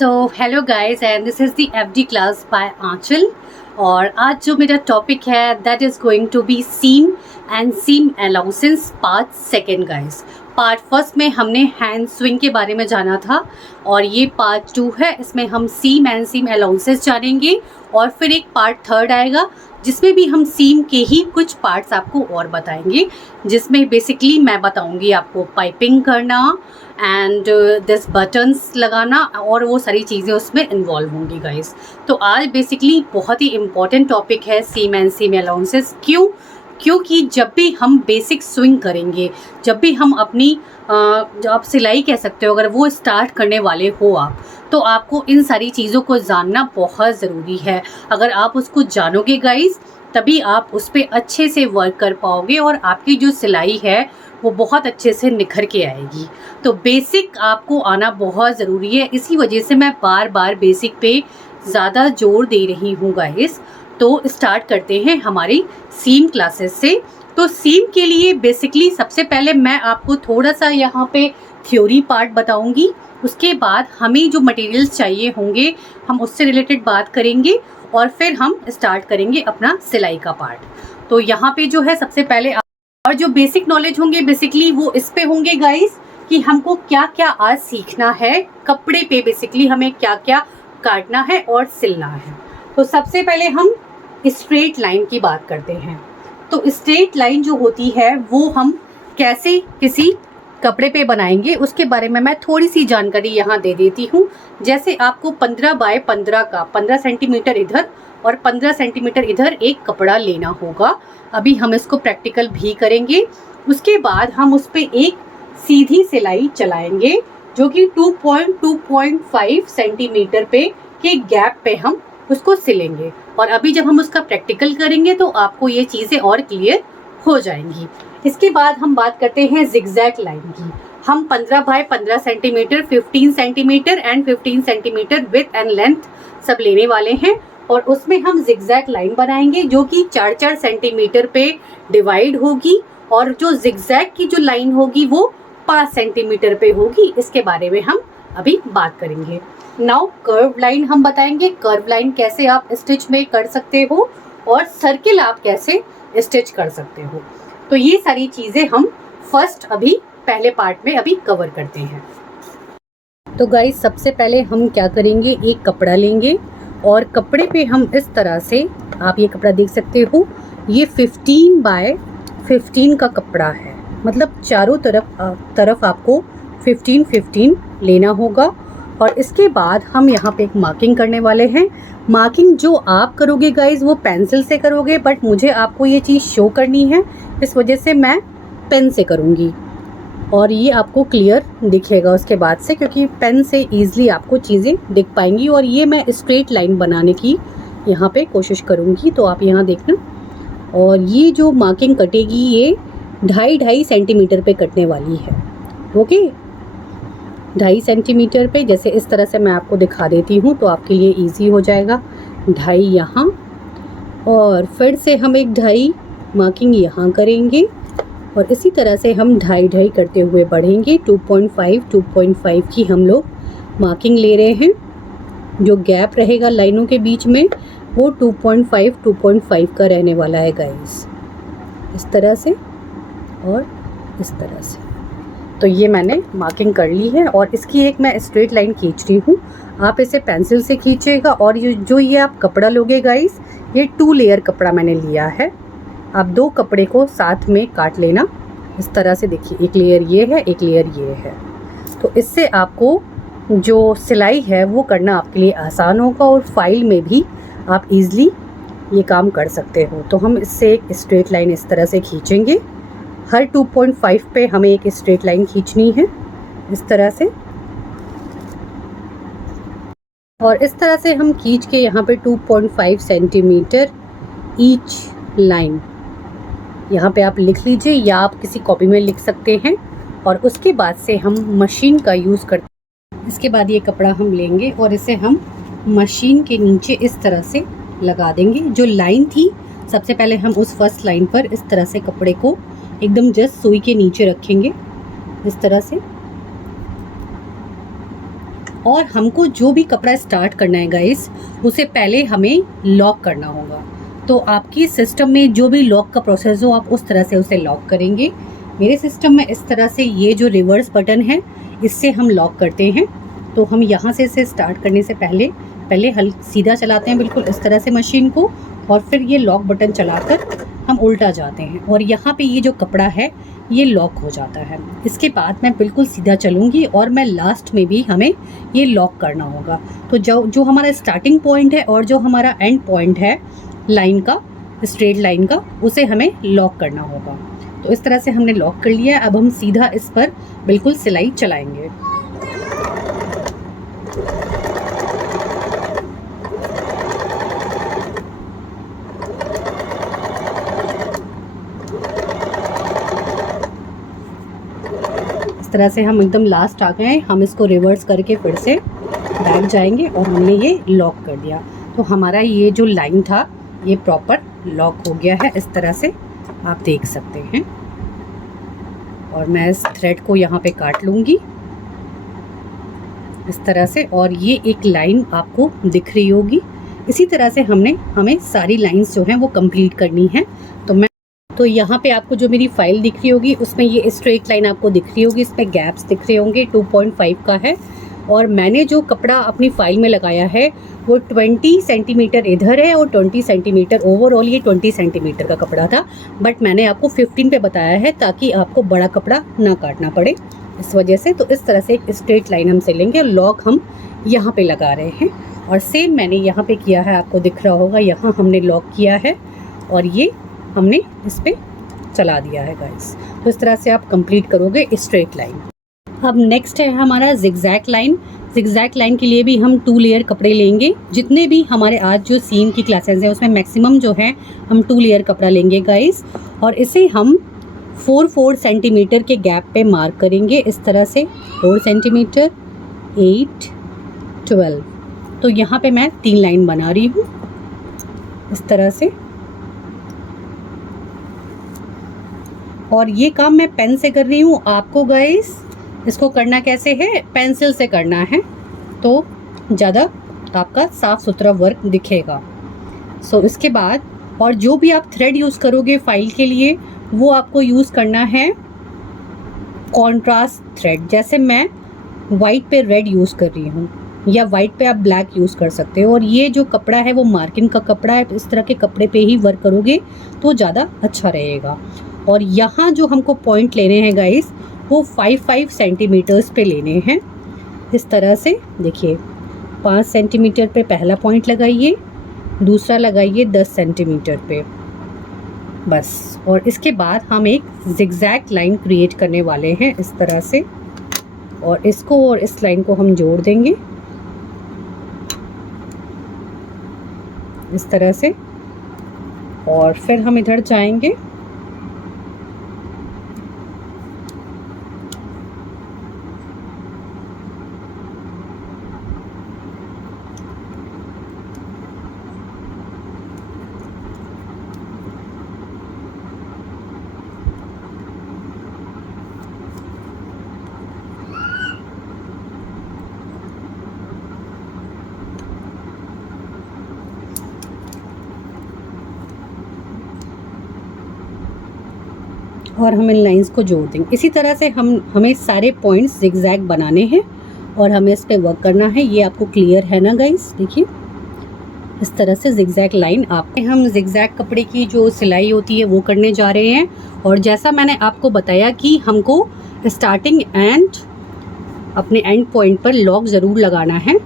So hello guys and this is the FD class by Aanchal. और आज जो मेरा टॉपिक है that is going to be seam and seam allowances part second guys. Part first में हमने hand swing के बारे में जाना था और ये पार्ट 2 है, इसमें हम सीम एंड सीम अलाउंसेस जानेंगे। और फिर एक पार्ट थर्ड आएगा जिसमें भी हम सीम के ही कुछ पार्ट्स आपको और बताएंगे, जिसमें बेसिकली मैं बताऊंगी आपको पाइपिंग करना एंड दिस बटन्स लगाना और वो सारी चीज़ें उसमें इन्वॉल्व होंगी गाइस। तो आज बेसिकली बहुत ही इम्पॉर्टेंट टॉपिक है सीम एंड सीम अलाउंसेस। क्योंकि जब भी हम बेसिक स्विंग करेंगे, जब भी हम अपनी जो आप सिलाई कह सकते हो, अगर वो स्टार्ट करने वाले हो आप, तो आपको इन सारी चीज़ों को जानना बहुत ज़रूरी है। अगर आप उसको जानोगे गाइस तभी आप उस पर अच्छे से वर्क कर पाओगे और आपकी जो सिलाई है वो बहुत अच्छे से निखर के आएगी। तो बेसिक आपको आना बहुत ज़रूरी है, इसी वजह से मैं बार बार बेसिक पे ज़्यादा जोर दे रही हूँ गाइस। तो स्टार्ट करते हैं हमारी सीम क्लासेस से। तो सीम के लिए बेसिकली सबसे पहले मैं आपको थोड़ा सा यहाँ पे थ्योरी पार्ट बताऊंगी, उसके बाद हमें जो मटेरियल्स चाहिए होंगे हम उससे रिलेटेड बात करेंगे और फिर हम स्टार्ट करेंगे अपना सिलाई का पार्ट। तो यहाँ पे जो है सबसे पहले और जो बेसिक नॉलेज होंगे बेसिकली वो इस पे होंगे गाइस कि हमको क्या क्या आज सीखना है कपड़े पे, बेसिकली हमें क्या क्या काटना है और सिलना है। तो सबसे पहले हम स्ट्रेट लाइन की बात करते हैं। तो स्ट्रेट लाइन जो होती है वो हम कैसे किसी कपड़े पे बनाएंगे उसके बारे में मैं थोड़ी सी जानकारी यहाँ दे देती हूँ। जैसे आपको 15 बाय 15 का 15 सेंटीमीटर इधर और 15 सेंटीमीटर इधर एक कपड़ा लेना होगा। अभी हम इसको प्रैक्टिकल भी करेंगे। उसके बाद हम उस पर एक सीधी सिलाई चलाएंगे जो कि 2.5 सेंटीमीटर पे के गैप पे हम उसको सिलेंगे। और अभी जब हम उसका प्रैक्टिकल करेंगे तो आपको ये चीज़ें और क्लियर हो जाएंगी। इसके बाद हम बात करते हैं जिगजैग लाइन की। हम 15 by 15 centimetre, 15 centimetre and 15 centimetre width and length सब लेने वाले हैं और उसमें हम जिगजैग लाइन बनाएंगे जो कि 4-4 सेंटीमीटर पे डिवाइड होगी और जो जिगजैग की जो लाइन होगी वो 5 सेंटीमीटर पे होगी। इसके बारे में हम अभी बात करेंगे। नाउ कर्व लाइन हम बताएंगे, कर्व लाइन कैसे आप स्टिच में कर सकते हो और सर्किल आप कैसे स्टिच कर सकते हो। तो ये सारी चीज़ें हम फर्स्ट अभी पहले पार्ट में अभी कवर करते हैं। तो गाइस सबसे पहले हम क्या करेंगे, एक कपड़ा लेंगे और कपड़े पे हम इस तरह से, आप ये कपड़ा देख सकते हो, ये 15 बाय 15 का कपड़ा है, मतलब चारों तरफ आपको 15-15 लेना होगा। और इसके बाद हम यहाँ पे एक मार्किंग करने वाले हैं। मार्किंग जो आप करोगे गाइज वो पेंसिल से करोगे, बट मुझे आपको ये चीज़ शो करनी है इस वजह से मैं पेन से करूँगी और ये आपको क्लियर दिखेगा उसके बाद से, क्योंकि पेन से ईज़िली आपको चीज़ें दिख पाएंगी। और ये मैं स्ट्रेट लाइन बनाने की यहाँ पे कोशिश करूँगी, तो आप यहाँ देखना। और ये जो मार्किंग कटेगी ये 2.5 सेंटीमीटर पे कटने वाली है। ओके, 2.5 सेंटीमीटर पे, जैसे इस तरह से मैं आपको दिखा देती हूँ तो आपके लिए इजी हो जाएगा। 2.5 यहाँ और फिर से हम एक 2.5 मार्किंग यहाँ करेंगे और इसी तरह से हम 2.5 करते हुए बढ़ेंगे। 2.5 की हम लोग मार्किंग ले रहे हैं। जो गैप रहेगा लाइनों के बीच में वो 2.5 का रहने वाला है गाइस, इस तरह से और इस तरह से। तो ये मैंने मार्किंग कर ली है और इसकी एक मैं स्ट्रेट लाइन खींच रही हूँ। आप इसे पेंसिल से खींचेगा और ये आप कपड़ा लोगे गाइस, ये 2 लेयर कपड़ा मैंने लिया है। आप 2 कपड़े को साथ में काट लेना इस तरह से। देखिए, एक लेयर ये है, एक लेयर ये है। तो इससे आपको जो सिलाई है वो करना आपके लिए आसान होगा और फाइल में भी आप इजीली ये काम कर सकते हो। तो हम इससे एक स्ट्रेट लाइन इस तरह से खींचेंगे। हर 2.5 पे हमें एक स्ट्रेट लाइन खींचनी है इस तरह से। और इस तरह से हम खींच के यहाँ पे 2.5 सेंटीमीटर ईच लाइन यहाँ पे आप लिख लीजिए या आप किसी कॉपी में लिख सकते हैं। और उसके बाद से हम मशीन का यूज़ करते हैं। इसके बाद ये कपड़ा हम लेंगे और इसे हम मशीन के नीचे इस तरह से लगा देंगे। जो लाइन थी सबसे पहले हम उस फर्स्ट लाइन पर इस तरह से कपड़े को एकदम जस्ट सुई के नीचे रखेंगे इस तरह से। और हमको जो भी कपड़ा स्टार्ट करना है गाइस, उसे पहले हमें लॉक करना होगा। तो आपकी सिस्टम में जो भी लॉक का प्रोसेस हो, आप उस तरह से उसे लॉक करेंगे। मेरे सिस्टम में इस तरह से ये जो रिवर्स बटन है, इससे हम लॉक करते हैं। तो हम यहाँ से इसे स्टार्ट करने से पहले सीधा चलाते हैं बिल्कुल इस तरह से मशीन को, और फिर ये लॉक बटन चलाकर हम उल्टा जाते हैं, और यहाँ पे ये जो कपड़ा है ये लॉक हो जाता है। इसके बाद मैं बिल्कुल सीधा चलूँगी, और मैं लास्ट में भी हमें ये लॉक करना होगा। तो जो हमारा स्टार्टिंग पॉइंट है और जो हमारा एंड पॉइंट है लाइन का, स्ट्रेट लाइन का, उसे हमें लॉक करना होगा। तो इस तरह से हमने लॉक कर लिया है। अब हम सीधा इस पर बिल्कुल सिलाई चलाएंगे। इस तरह से हम एकदम लास्ट आ गए। हम इसको रिवर्स करके फिर से बैक जाएंगे, और हमने ये लॉक कर दिया। तो हमारा ये जो लाइन था ये प्रॉपर लॉक हो गया है, इस तरह से आप देख सकते हैं। और मैं इस थ्रेड को यहाँ पे काट लूँगी इस तरह से, और ये एक लाइन आपको दिख रही होगी। इसी तरह से हमें सारी लाइंस जो हैं वो कंप्लीट करनी है। तो यहाँ पे आपको जो मेरी फाइल दिख रही होगी, उसमें ये स्ट्रेट लाइन आपको दिख रही होगी, इसमें गैप्स दिख रहे होंगे। 2.5 का है, और मैंने जो कपड़ा अपनी फाइल में लगाया है वो 20 सेंटीमीटर इधर है और 20 सेंटीमीटर ओवरऑल। ये 20 सेंटीमीटर का कपड़ा था, बट मैंने आपको 15 पे बताया है ताकि आपको बड़ा कपड़ा ना काटना पड़े, इस वजह से। तो इस तरह से एक स्ट्रेट लाइन हम सिलेंगे, और लॉक हम यहाँ पे लगा रहे हैं। और सेम मैंने यहाँ पे किया है, आपको दिख रहा होगा, यहाँ हमने लॉक किया है और ये हमने इस पे चला दिया है गाइस। तो इस तरह से आप कंप्लीट करोगे स्ट्रेट लाइन। अब नेक्स्ट है हमारा जिगजैग लाइन। जिगजैग लाइन के लिए भी हम 2 लेयर कपड़े लेंगे। जितने भी हमारे आज जो सीम की क्लासेस हैं उसमें मैक्सिमम जो है हम 2 लेयर कपड़ा लेंगे गाइस, और इसे हम 4 सेंटीमीटर के गैप पे मार्क करेंगे इस तरह से। 4 सेंटीमीटर, 8, 12। तो यहाँ पे मैं 3 लाइन बना रही हूँ इस तरह से। और ये काम मैं पेन से कर रही हूँ। आपको गाइस इसको करना कैसे है, पेंसिल से करना है, तो ज़्यादा आपका साफ़ सुथरा वर्क दिखेगा। सो इसके बाद, और जो भी आप थ्रेड यूज़ करोगे फाइल के लिए, वो आपको यूज़ करना है कॉन्ट्रास्ट थ्रेड। जैसे मैं वाइट पे रेड यूज़ कर रही हूँ, या वाइट पे आप ब्लैक यूज़ कर सकते हो। और ये जो कपड़ा है वो मार्किंग का कपड़ा है, इस तरह के कपड़े पे ही वर्क करोगे तो ज़्यादा अच्छा रहेगा। और यहाँ जो हमको पॉइंट लेने हैं गाइस, वो 5 सेंटीमीटर्स पे लेने हैं इस तरह से। देखिए 5 सेंटीमीटर पे पहला पॉइंट लगाइए, दूसरा लगाइए 10 सेंटीमीटर पे, बस। और इसके बाद हम एक जिगजैग लाइन क्रिएट करने वाले हैं इस तरह से, और इसको और इस लाइन को हम जोड़ देंगे इस तरह से। और फिर हम इधर जाएंगे, और हम इन लाइंस को जोड़ देंगे। इसी तरह से हमें सारे पॉइंट्स जिगजैग बनाने हैं और हमें इस पे वर्क करना है। ये आपको क्लियर है ना गाइस? देखिए इस तरह से जिगजैग लाइन हम जिगजैग कपड़े की जो सिलाई होती है वो करने जा रहे हैं। और जैसा मैंने आपको बताया कि हमको स्टार्टिंग एंड अपने एंड पॉइंट पर लॉक ज़रूर लगाना है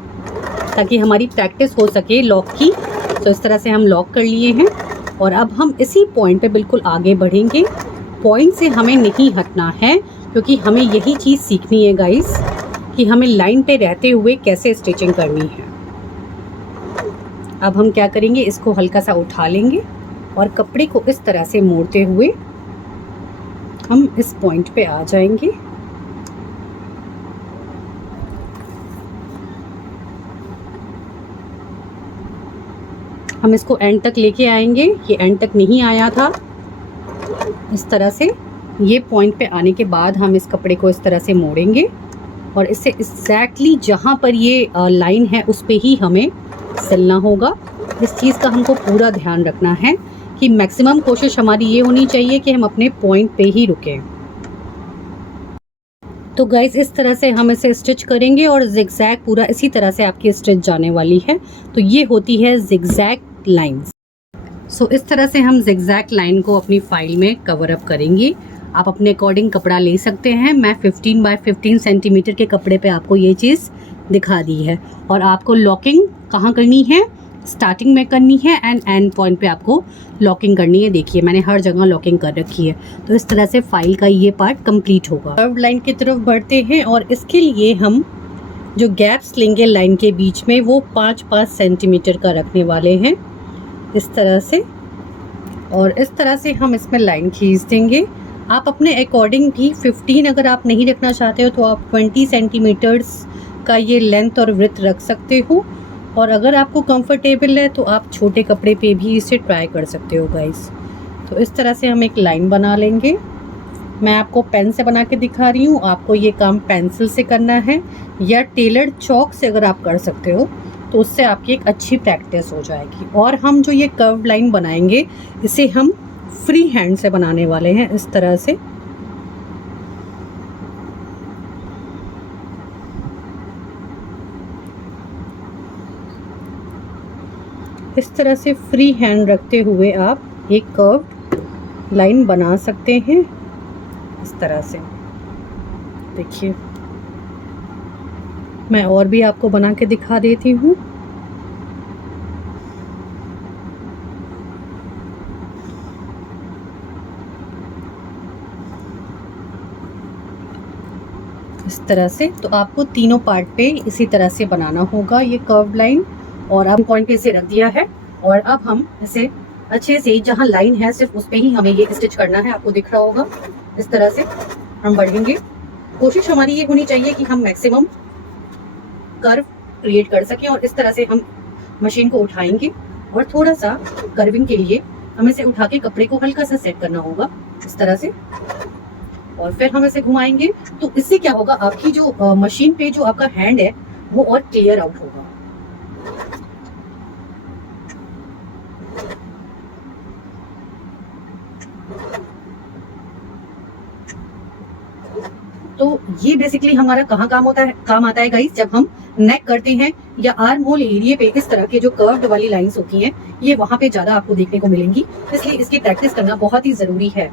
ताकि हमारी प्रैक्टिस हो सके लॉक की। तो इस तरह से हम लॉक कर लिए हैं, और अब हम इसी पॉइंट पे बिल्कुल आगे बढ़ेंगे। पॉइंट से हमें नहीं हटना है, क्योंकि हमें यही चीज़ सीखनी है गाइस कि हमें लाइन पे रहते हुए कैसे स्टिचिंग करनी है। अब हम क्या करेंगे, इसको हल्का सा उठा लेंगे और कपड़े को इस तरह से मोड़ते हुए हम इस पॉइंट पे आ जाएंगे। हम इसको एंड तक लेके आएंगे। ये एंड तक नहीं आया था, इस तरह से। ये पॉइंट पे आने के बाद हम इस कपड़े को इस तरह से मोड़ेंगे और इससे एग्जैक्टली जहाँ पर ये लाइन है उस पे ही हमें सिलना होगा। इस चीज़ का हमको पूरा ध्यान रखना है कि मैक्सिमम कोशिश हमारी ये होनी चाहिए कि हम अपने पॉइंट पे ही रुकें। तो गाइस इस तरह से हम इसे स्टिच करेंगे और जिगजैग पूरा इसी तरह से आपकी स्टिच जाने वाली है। तो ये होती है जिगजैग लाइंस। सो इस तरह से हम जिगजैग लाइन को अपनी फाइल में कवर अप करेंगे। आप अपने अकॉर्डिंग कपड़ा ले सकते हैं। मैं 15 बाय 15 सेंटीमीटर के कपड़े पे आपको ये चीज़ दिखा दी है। और आपको लॉकिंग कहाँ करनी है, स्टार्टिंग में करनी है एंड एंड पॉइंट पे आपको लॉकिंग करनी है। देखिए मैंने हर जगह लॉकिंग कर रखी है। तो इस तरह से फाइल का ये पार्ट कंप्लीट होगा। कर्व लाइन की तरफ बढ़ते हैं और इसके लिए हम जो गैप्स लेंगे लाइन के बीच में वो 5-5 सेंटीमीटर का रखने वाले हैं इस तरह से। और इस तरह से हम इसमें लाइन खींच देंगे। आप अपने अकॉर्डिंग भी 15 अगर आप नहीं रखना चाहते हो तो आप 20 सेंटीमीटर्स का ये लेंथ और विड्थ रख सकते हो। और अगर आपको कंफर्टेबल है तो आप छोटे कपड़े पे भी इसे ट्राई कर सकते हो गाइस। तो इस तरह से हम एक लाइन बना लेंगे। मैं आपको पेन से बना के दिखा रही हूँ, आपको ये काम पेंसिल से करना है या टेलर्ड चॉक से अगर आप कर सकते हो तो उससे आपकी एक अच्छी प्रैक्टिस हो जाएगी। और हम जो ये कर्व लाइन बनाएंगे इसे हम फ्री हैंड से बनाने वाले हैं इस तरह से। इस तरह से फ्री हैंड रखते हुए आप एक कर्व लाइन बना सकते हैं इस तरह से। देखिए मैं और भी आपको बना के दिखा देती हूँ। इस तरह से। तो आपको तीनों पार्ट पे इसी तरह से बनाना होगा ये कर्व लाइन। और अब पॉइंट पे इसे रख दिया है और अब हम इसे अच्छे से जहाँ लाइन है सिर्फ उस पे ही हमें ये स्टिच करना है। आपको दिख रहा होगा इस तरह से हम बढ़ेंगे। कोशिश हमारी ये होनी चाहिए कि हम मैक्सिमम कर्व क्रिएट कर सकें। और इस तरह से हम मशीन को उठाएंगे और थोड़ा सा कर्विंग के लिए हमें इसे उठा के कपड़े को हल्का सा सेट करना होगा इस तरह से। और फिर हम इसे घुमाएंगे। तो इससे क्या होगा, आपकी जो मशीन पे जो आपका हैंड है वो और क्लियर आउट होगा। तो ये बेसिकली हमारा कहाँ काम आता है गाइस, जब हम नेक करते हैं या आर्म होल एरिया पे इस तरह के जो कर्व्ड वाली लाइंस होती हैं ये वहां पे ज्यादा आपको देखने को मिलेंगी। इसलिए इसकी प्रैक्टिस करना बहुत ही जरूरी है।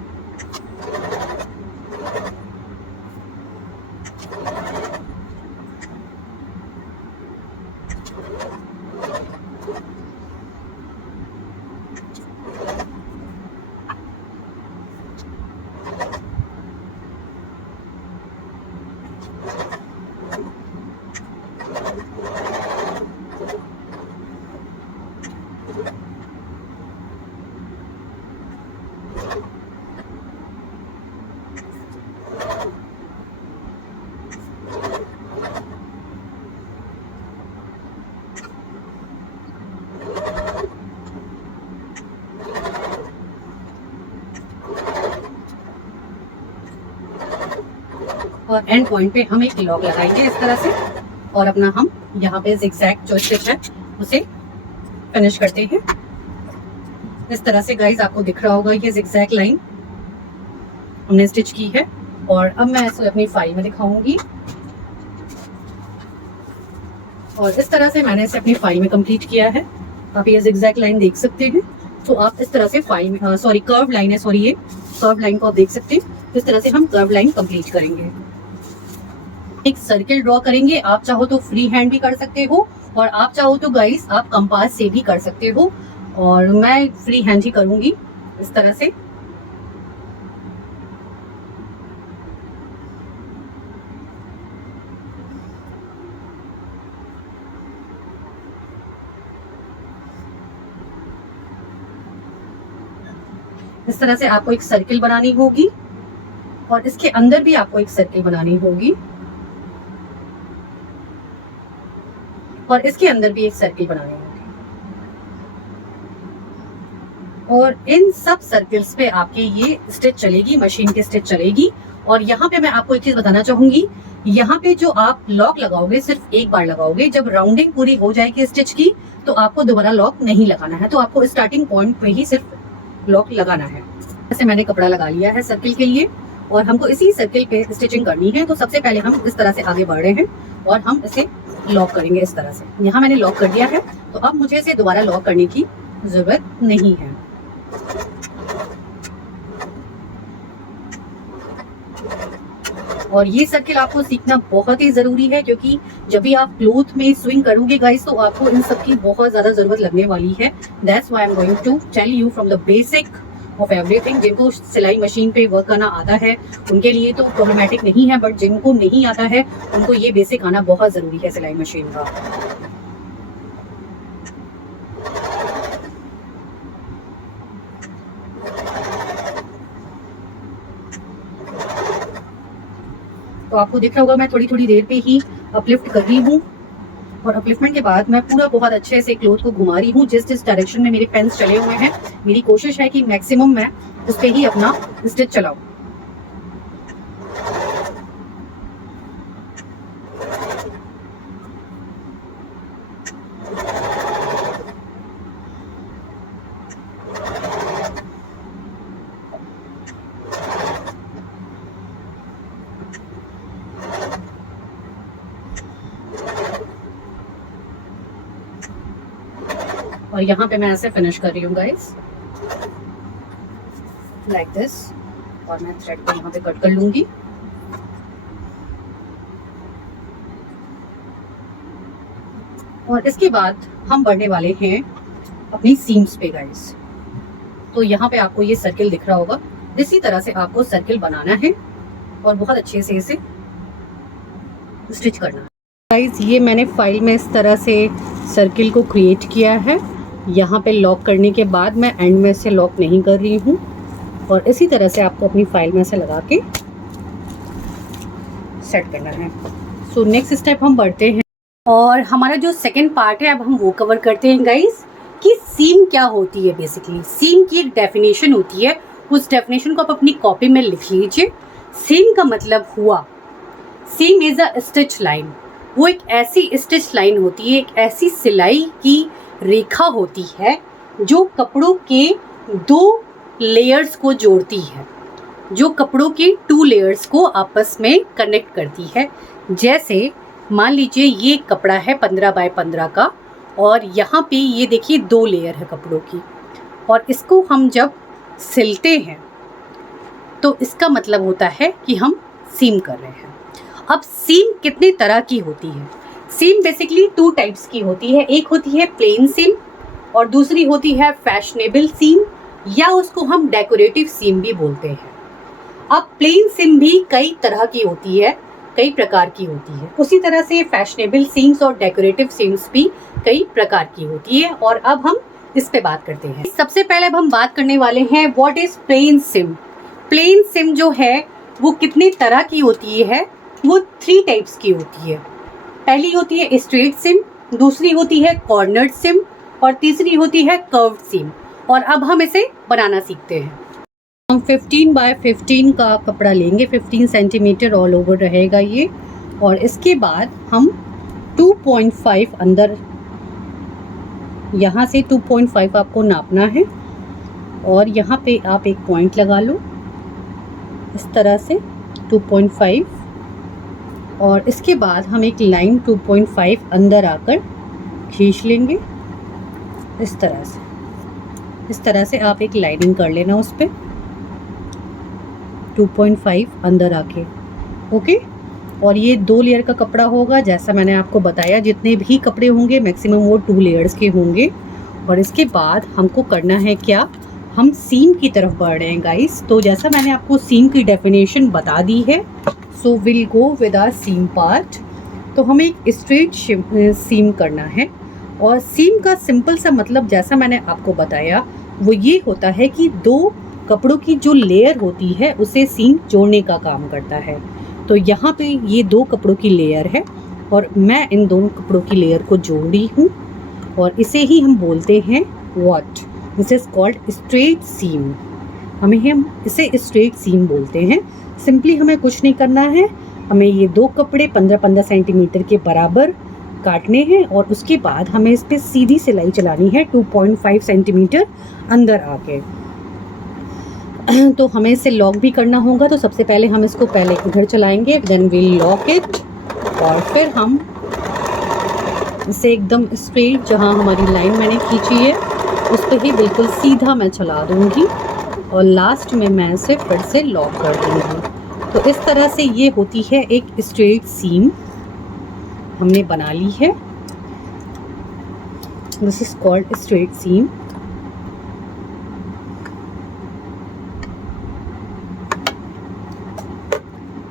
और एंड पॉइंट पे हम एक लॉक लगाएंगे इस तरह से और अपना हम यहाँ पे जिगजैग जो स्टिच है उसे फिनिश करते हैं इस तरह से। गाइस आपको दिख रहा होगा ये जिगजैग लाइन हमने स्टिच की है। और अब मैं इसे अपनी फाइल में दिखाऊंगी और इस तरह से मैंने इसे अपनी फाइल में कंप्लीट किया है। आप ये जिगजैग लाइन देख सकते हैं। तो आप इस तरह से फाइल में कर्व लाइन है, ये कर्व लाइन को आप देख सकते हैं। इस तरह से हम कर्व लाइन कंप्लीट करेंगे। एक सर्किल ड्रॉ करेंगे। आप चाहो तो फ्री हैंड भी कर सकते हो और आप चाहो तो गाइस आप कंपास से भी कर सकते हो। और मैं फ्री हैंड ही करूंगी इस तरह से। इस तरह से आपको एक सर्किल बनानी होगी और इसके अंदर भी आपको एक सर्किल बनानी होगी और इसके अंदर भी एक सर्किल बनानी होगी। और इन सब सर्किल्स पे आपके ये स्टिच चलेगी, मशीन की स्टिच चलेगी। और यहाँ पे मैं आपको एक चीज बताना चाहूंगी यहाँ पे जो आप लॉक लगाओगे सिर्फ एक बार लगाओगे, जब राउंडिंग पूरी हो जाएगी स्टिच की तो आपको दोबारा लॉक नहीं लगाना है। तो आपको स्टार्टिंग पॉइंट पे ही सिर्फ लॉक लगाना है। जैसे मैंने कपड़ा लगा लिया है सर्किल के लिए और हमको इसी सर्किल पे स्टिचिंग करनी है। तो सबसे पहले हम इस तरह से आगे बढ़ रहे हैं और हम इसे लॉक करेंगे इस तरह से। यहाँ मैंने लॉक कर दिया है, तो अब मुझे इसे दोबारा लॉक करने की जरूरत नहीं है। और ये सर्किल आपको सीखना बहुत ही जरूरी है, क्योंकि जब भी आप क्लोथ में स्विंग करोगे गाइस तो आपको इन सब की बहुत ज्यादा जरूरत लगने वाली है। That's why I am going to tell you from the basic of everything. जिनको सिलाई मशीन पे वर्क करना आता है उनके लिए तो प्रॉब्लमेटिक नहीं है, बट जिनको नहीं आता है उनको ये बेसिक आना बहुत जरूरी है सिलाई मशीन का। तो आपको दिख रहा होगा मैं थोड़ी थोड़ी देर पे ही अपलिफ्ट कर रही हूँ और अपलिफ्टमेंट के बाद मैं पूरा बहुत अच्छे से क्लोथ को घुमा रही हूँ। जिस डायरेक्शन में मेरे पेन्स चले हुए हैं मेरी कोशिश है कि मैक्सिमम मैं उस पे ही अपना स्टिच चलाऊं। और यहाँ पे मैं ऐसे फिनिश कर रही हूँ गाइस, लाइक दिस। और मैं थ्रेड को यहाँ पे कट कर लूंगी। और इसके बाद हम बढ़ने वाले हैं अपनी सीम्स पे गाइस। तो यहाँ पे आपको ये सर्किल दिख रहा होगा, इसी तरह से आपको सर्किल बनाना है और बहुत अच्छे से इसे स्टिच करना है गाइस। ये मैंने फाइल में इस तरह से सर्किल को क्रिएट किया है। यहाँ पे लॉक करने के बाद मैं एंड में से लॉक नहीं कर रही हूँ और इसी तरह से आपको अपनी फाइल में से लगा के सेट करना है। सो नेक्स्ट स्टेप हम बढ़ते हैं और हमारा जो सेकंड पार्ट है अब हम वो कवर करते हैं गाइस कि सीम क्या होती है। बेसिकली सीम की एक डेफिनेशन होती है, उस डेफिनेशन को आप अपनी कॉपी में लिख लीजिए। सीम का मतलब हुआ, सीम इज अ स्टिच लाइन। वो एक ऐसी स्टिच लाइन होती है, एक ऐसी सिलाई की रेखा होती है जो कपड़ों के दो लेयर्स को जोड़ती है, जो कपड़ों के 2 लेयर्स को आपस में कनेक्ट करती है। जैसे मान लीजिए ये कपड़ा है 15 बाय 15 का और यहाँ पे ये देखिए 2 लेयर है कपड़ों की, और इसको हम जब सिलते हैं तो इसका मतलब होता है कि हम सीम कर रहे हैं। अब सीम कितने तरह की होती है? सीम बेसिकली 2 टाइप्स की होती है। एक होती है प्लेन सीम और दूसरी होती है फैशनेबल सीम, या उसको हम डेकोरेटिव सीम भी बोलते हैं। अब प्लेन सीम भी कई तरह की होती है, कई प्रकार की होती है। उसी तरह से फैशनेबल सीम्स और डेकोरेटिव सीम्स भी कई प्रकार की होती है। और अब हम इस पे बात करते हैं। सबसे पहले अब हम बात करने वाले हैं what is plain seam. Plain seam जो है वो कितने तरह की होती है? वो 3 टाइप्स की होती है। पहली होती है स्ट्रेट सिम, दूसरी होती है कॉर्नर्ड सिम और तीसरी होती है कर्व्ड सिम। और अब हम इसे बनाना सीखते हैं। हम 15 बाय 15 का कपड़ा लेंगे, 15 सेंटीमीटर ऑल ओवर रहेगा ये। और इसके बाद हम 2.5 अंदर, यहाँ से 2.5 आपको नापना है और यहाँ पे आप एक पॉइंट लगा लो इस तरह से 2.5। और इसके बाद हम एक लाइन 2.5 अंदर आकर खींच लेंगे इस तरह से। इस तरह से आप एक लाइनिंग कर लेना उस पर 2.5 अंदर आके, ओके। और ये 2 लेयर का कपड़ा होगा, जैसा मैंने आपको बताया जितने भी कपड़े होंगे मैक्सिमम वो 2 लेयर्स के होंगे। और इसके बाद हमको करना है क्या, हम सीम की तरफ बढ़ रहे हैं गाइस। तो जैसा मैंने आपको सीम की डेफिनेशन बता दी है, so will go with our seam part. तो हमें एक स्ट्रेट सीम करना है और सीम का सिंपल सा मतलब जैसा मैंने आपको बताया वो ये होता है कि 2 कपड़ों की जो लेयर होती है उसे सीम जोड़ने का काम करता है। तो यहाँ पे ये 2 कपड़ों की लेयर है और मैं इन दोनों कपड़ों की लेयर को जोड़ रही हूँ और इसे ही हम बोलते हैं what, this is called straight seam. हम इसे स्ट्रेट सीम बोलते हैं। सिंपली हमें कुछ नहीं करना है, हमें ये 2 कपड़े 15-15 सेंटीमीटर के बराबर काटने हैं और उसके बाद हमें इस पे सीधी सिलाई चलानी है 2.5 सेंटीमीटर अंदर आके। तो हमें इसे लॉक भी करना होगा, तो सबसे पहले हम इसको पहले इधर चलाएंगे, देन वील लॉक इट, और फिर हम इसे एकदम स्ट्रेट जहाँ हमारी लाइन मैंने खींची है उस पर ही बिल्कुल सीधा मैं चला दूँगी और लास्ट में मैं इसे फिर से लॉक कर दूँगी। तो इस तरह से ये होती है एक स्ट्रेट सीम हमने बना ली है। दिस इज कॉल्ड स्ट्रेट सीम।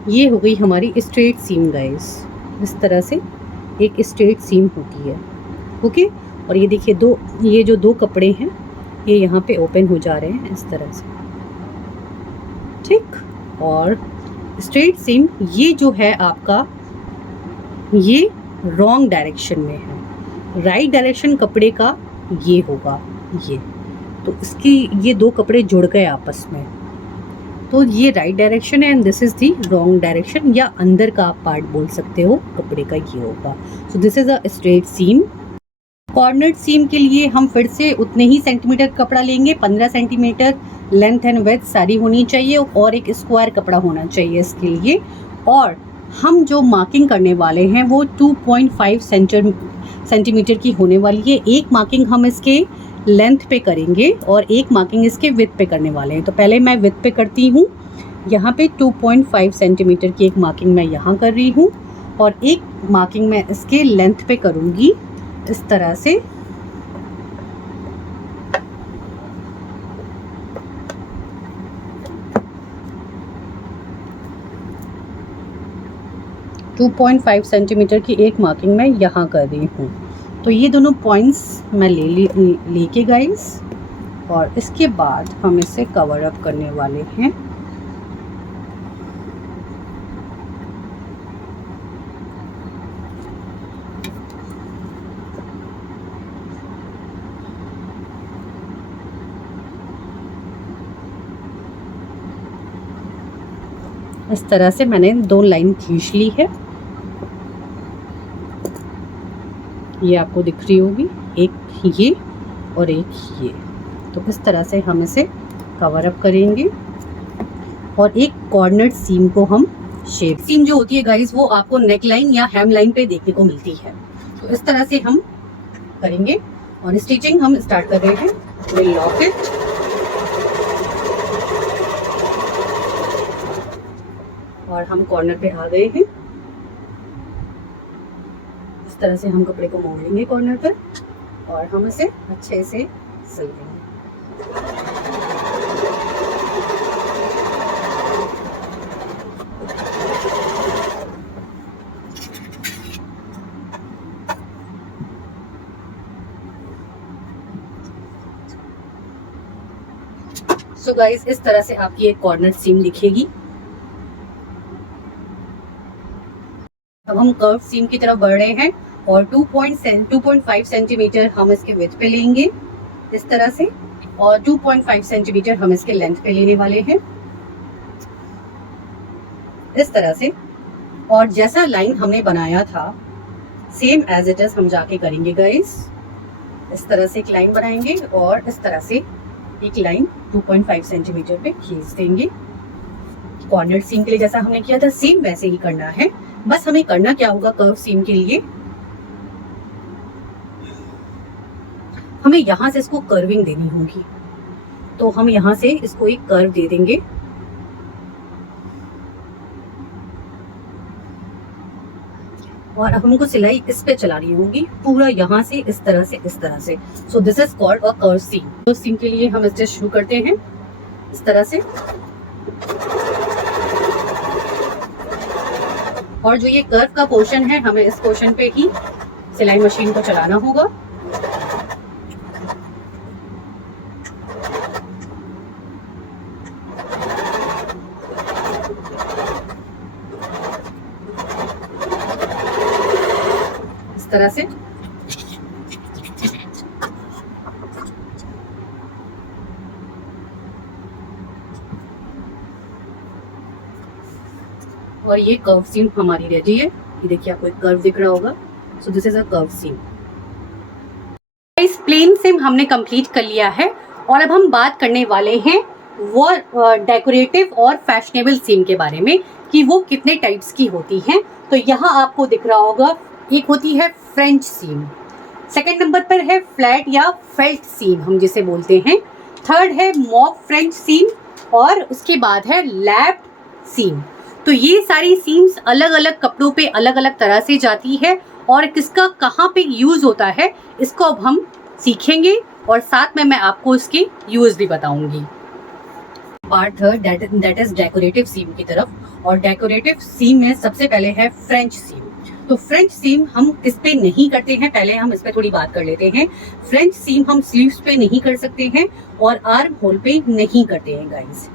ये हो गई हमारी स्ट्रेट सीम गाइस। इस तरह से एक स्ट्रेट सीम होती है। ओके, और ये देखिए ये जो 2 कपड़े हैं ये यहाँ पे ओपन हो जा रहे हैं इस तरह से, ठीक। और स्ट्रेट सीम ये जो है आपका ये रॉन्ग डायरेक्शन में है, राइट डायरेक्शन कपड़े का ये होगा ये, तो इसकी ये 2 कपड़े जुड़ गए आपस में, तो ये राइट डायरेक्शन है and this is the wrong direction, या अंदर का आप पार्ट बोल सकते हो कपड़े का ये होगा। So this is a straight seam. Corner seam के लिए हम फिर से उतने ही सेंटीमीटर कपड़ा लेंगे, 15 सेंटीमीटर लेंथ एंड विड्थ सारी होनी चाहिए और एक स्क्वायर कपड़ा होना चाहिए इसके लिए। और हम जो मार्किंग करने वाले हैं वो 2.5 सेंटीमीटर की होने वाली है। एक मार्किंग हम इसके लेंथ पे करेंगे और एक मार्किंग इसके विड्थ पे करने वाले हैं। तो पहले मैं विड्थ पे करती हूँ, यहाँ पे 2.5 सेंटीमीटर की एक मार्किंग मैं यहाँ कर रही हूँ और एक मार्किंग मैं इसके लेंथ पे करूँगी इस तरह से। टू 2.5 सेंटीमीटर की एक मार्किंग मैं यहाँ कर रही हूँ। तो ये दोनों पॉइंट्स मैं लेके गाइस, और इसके बाद हम इसे कवर अप करने वाले हैं। इस तरह से मैंने 2 लाइन खींच ली है, ये आपको दिख रही होगी, एक ये और एक ये। तो इस तरह से हम इसे कवर अप करेंगे और एक कॉर्नर सीम को हम शेप सीम जो होती है गाइस वो आपको नेक लाइन या हेम लाइन पे देखने को मिलती है। तो इस तरह से हम करेंगे और स्टिचिंग हम स्टार्ट कर रहे हैं। विल लॉक इट, और हम कॉर्नर पे आ गए हैं। इस तरह से हम कपड़े को मोड़ लेंगे कॉर्नर पर और हम इसे अच्छे से सिल देंगे। सो गाइस इस तरह से आपकी एक कॉर्नर सीम दिखेगी। अब हम कर्व सीम की तरफ बढ़ रहे हैं और 2.5 सेंटीमीटर हम इसके विड्थ पे लेंगे इस तरह से, और 2.5 सेंटीमीटर हम इसके लेंथ पे लेने वाले हैं इस तरह से। और जैसा लाइन हमने बनाया था सेम एज इट इज हम जाके करेंगे गाइस। इस तरह से एक लाइन बनाएंगे और इस तरह से एक लाइन 2.5 सेंटीमीटर पे खींच देंगे। कॉर्नर सीम के लिए जैसा हमने किया था सेम वैसे ही करना है। बस हमें करना क्या होगा, कर्व सीम के लिए हमें यहां से इसको कर्विंग देनी होगी। तो हम यहां से इसको एक कर्व दे देंगे और अब हमको सिलाई इस पे चलानी होगी पूरा यहाँ से इस तरह से इस तरह से। So this is called a curve seam. Curve seam के लिए हम स्टिच शुरू करते हैं इस तरह से, और जो ये कर्व का पोर्शन है हमें इस पोर्शन पे ही सिलाई मशीन को चलाना होगा। इस तरह से और ये कर्व सीम हमारी रेडी है। ये देखिए आपको एक कर्व दिख रहा होगा, so this is a curve seam. इस प्लेन सीम हमने कंप्लीट कर लिया है और अब हम बात करने वाले हैं वो डेकोरेटिव और फैशनेबल सीम के बारे में कि वो कितने टाइप्स की होती हैं। तो यहाँ आपको दिख रहा होगा, एक होती है फ्रेंच सीम, सेकंड नंबर पर है फ्लैट या फेल्ट सीम हम जिसे बोलते हैं, थर्ड है मॉक फ्रेंच सीम और उसके बाद है लैप्ड सीम। तो ये सारी सीम्स अलग अलग कपड़ों पे अलग अलग तरह से जाती है और किसका कहाँ पे यूज होता है इसको अब हम सीखेंगे और साथ में मैं आपको इसके यूज भी बताऊंगी। Part third that is decorative seam की तरफ। और डेकोरेटिव सीम में सबसे पहले है फ्रेंच सीम। तो फ्रेंच सीम हम किस पे नहीं करते हैं, पहले हम इस पे थोड़ी बात कर लेते हैं। फ्रेंच सीम हम स्लीव्स पे नहीं कर सकते हैं और आर्म होल पे नहीं करते हैं गाइस।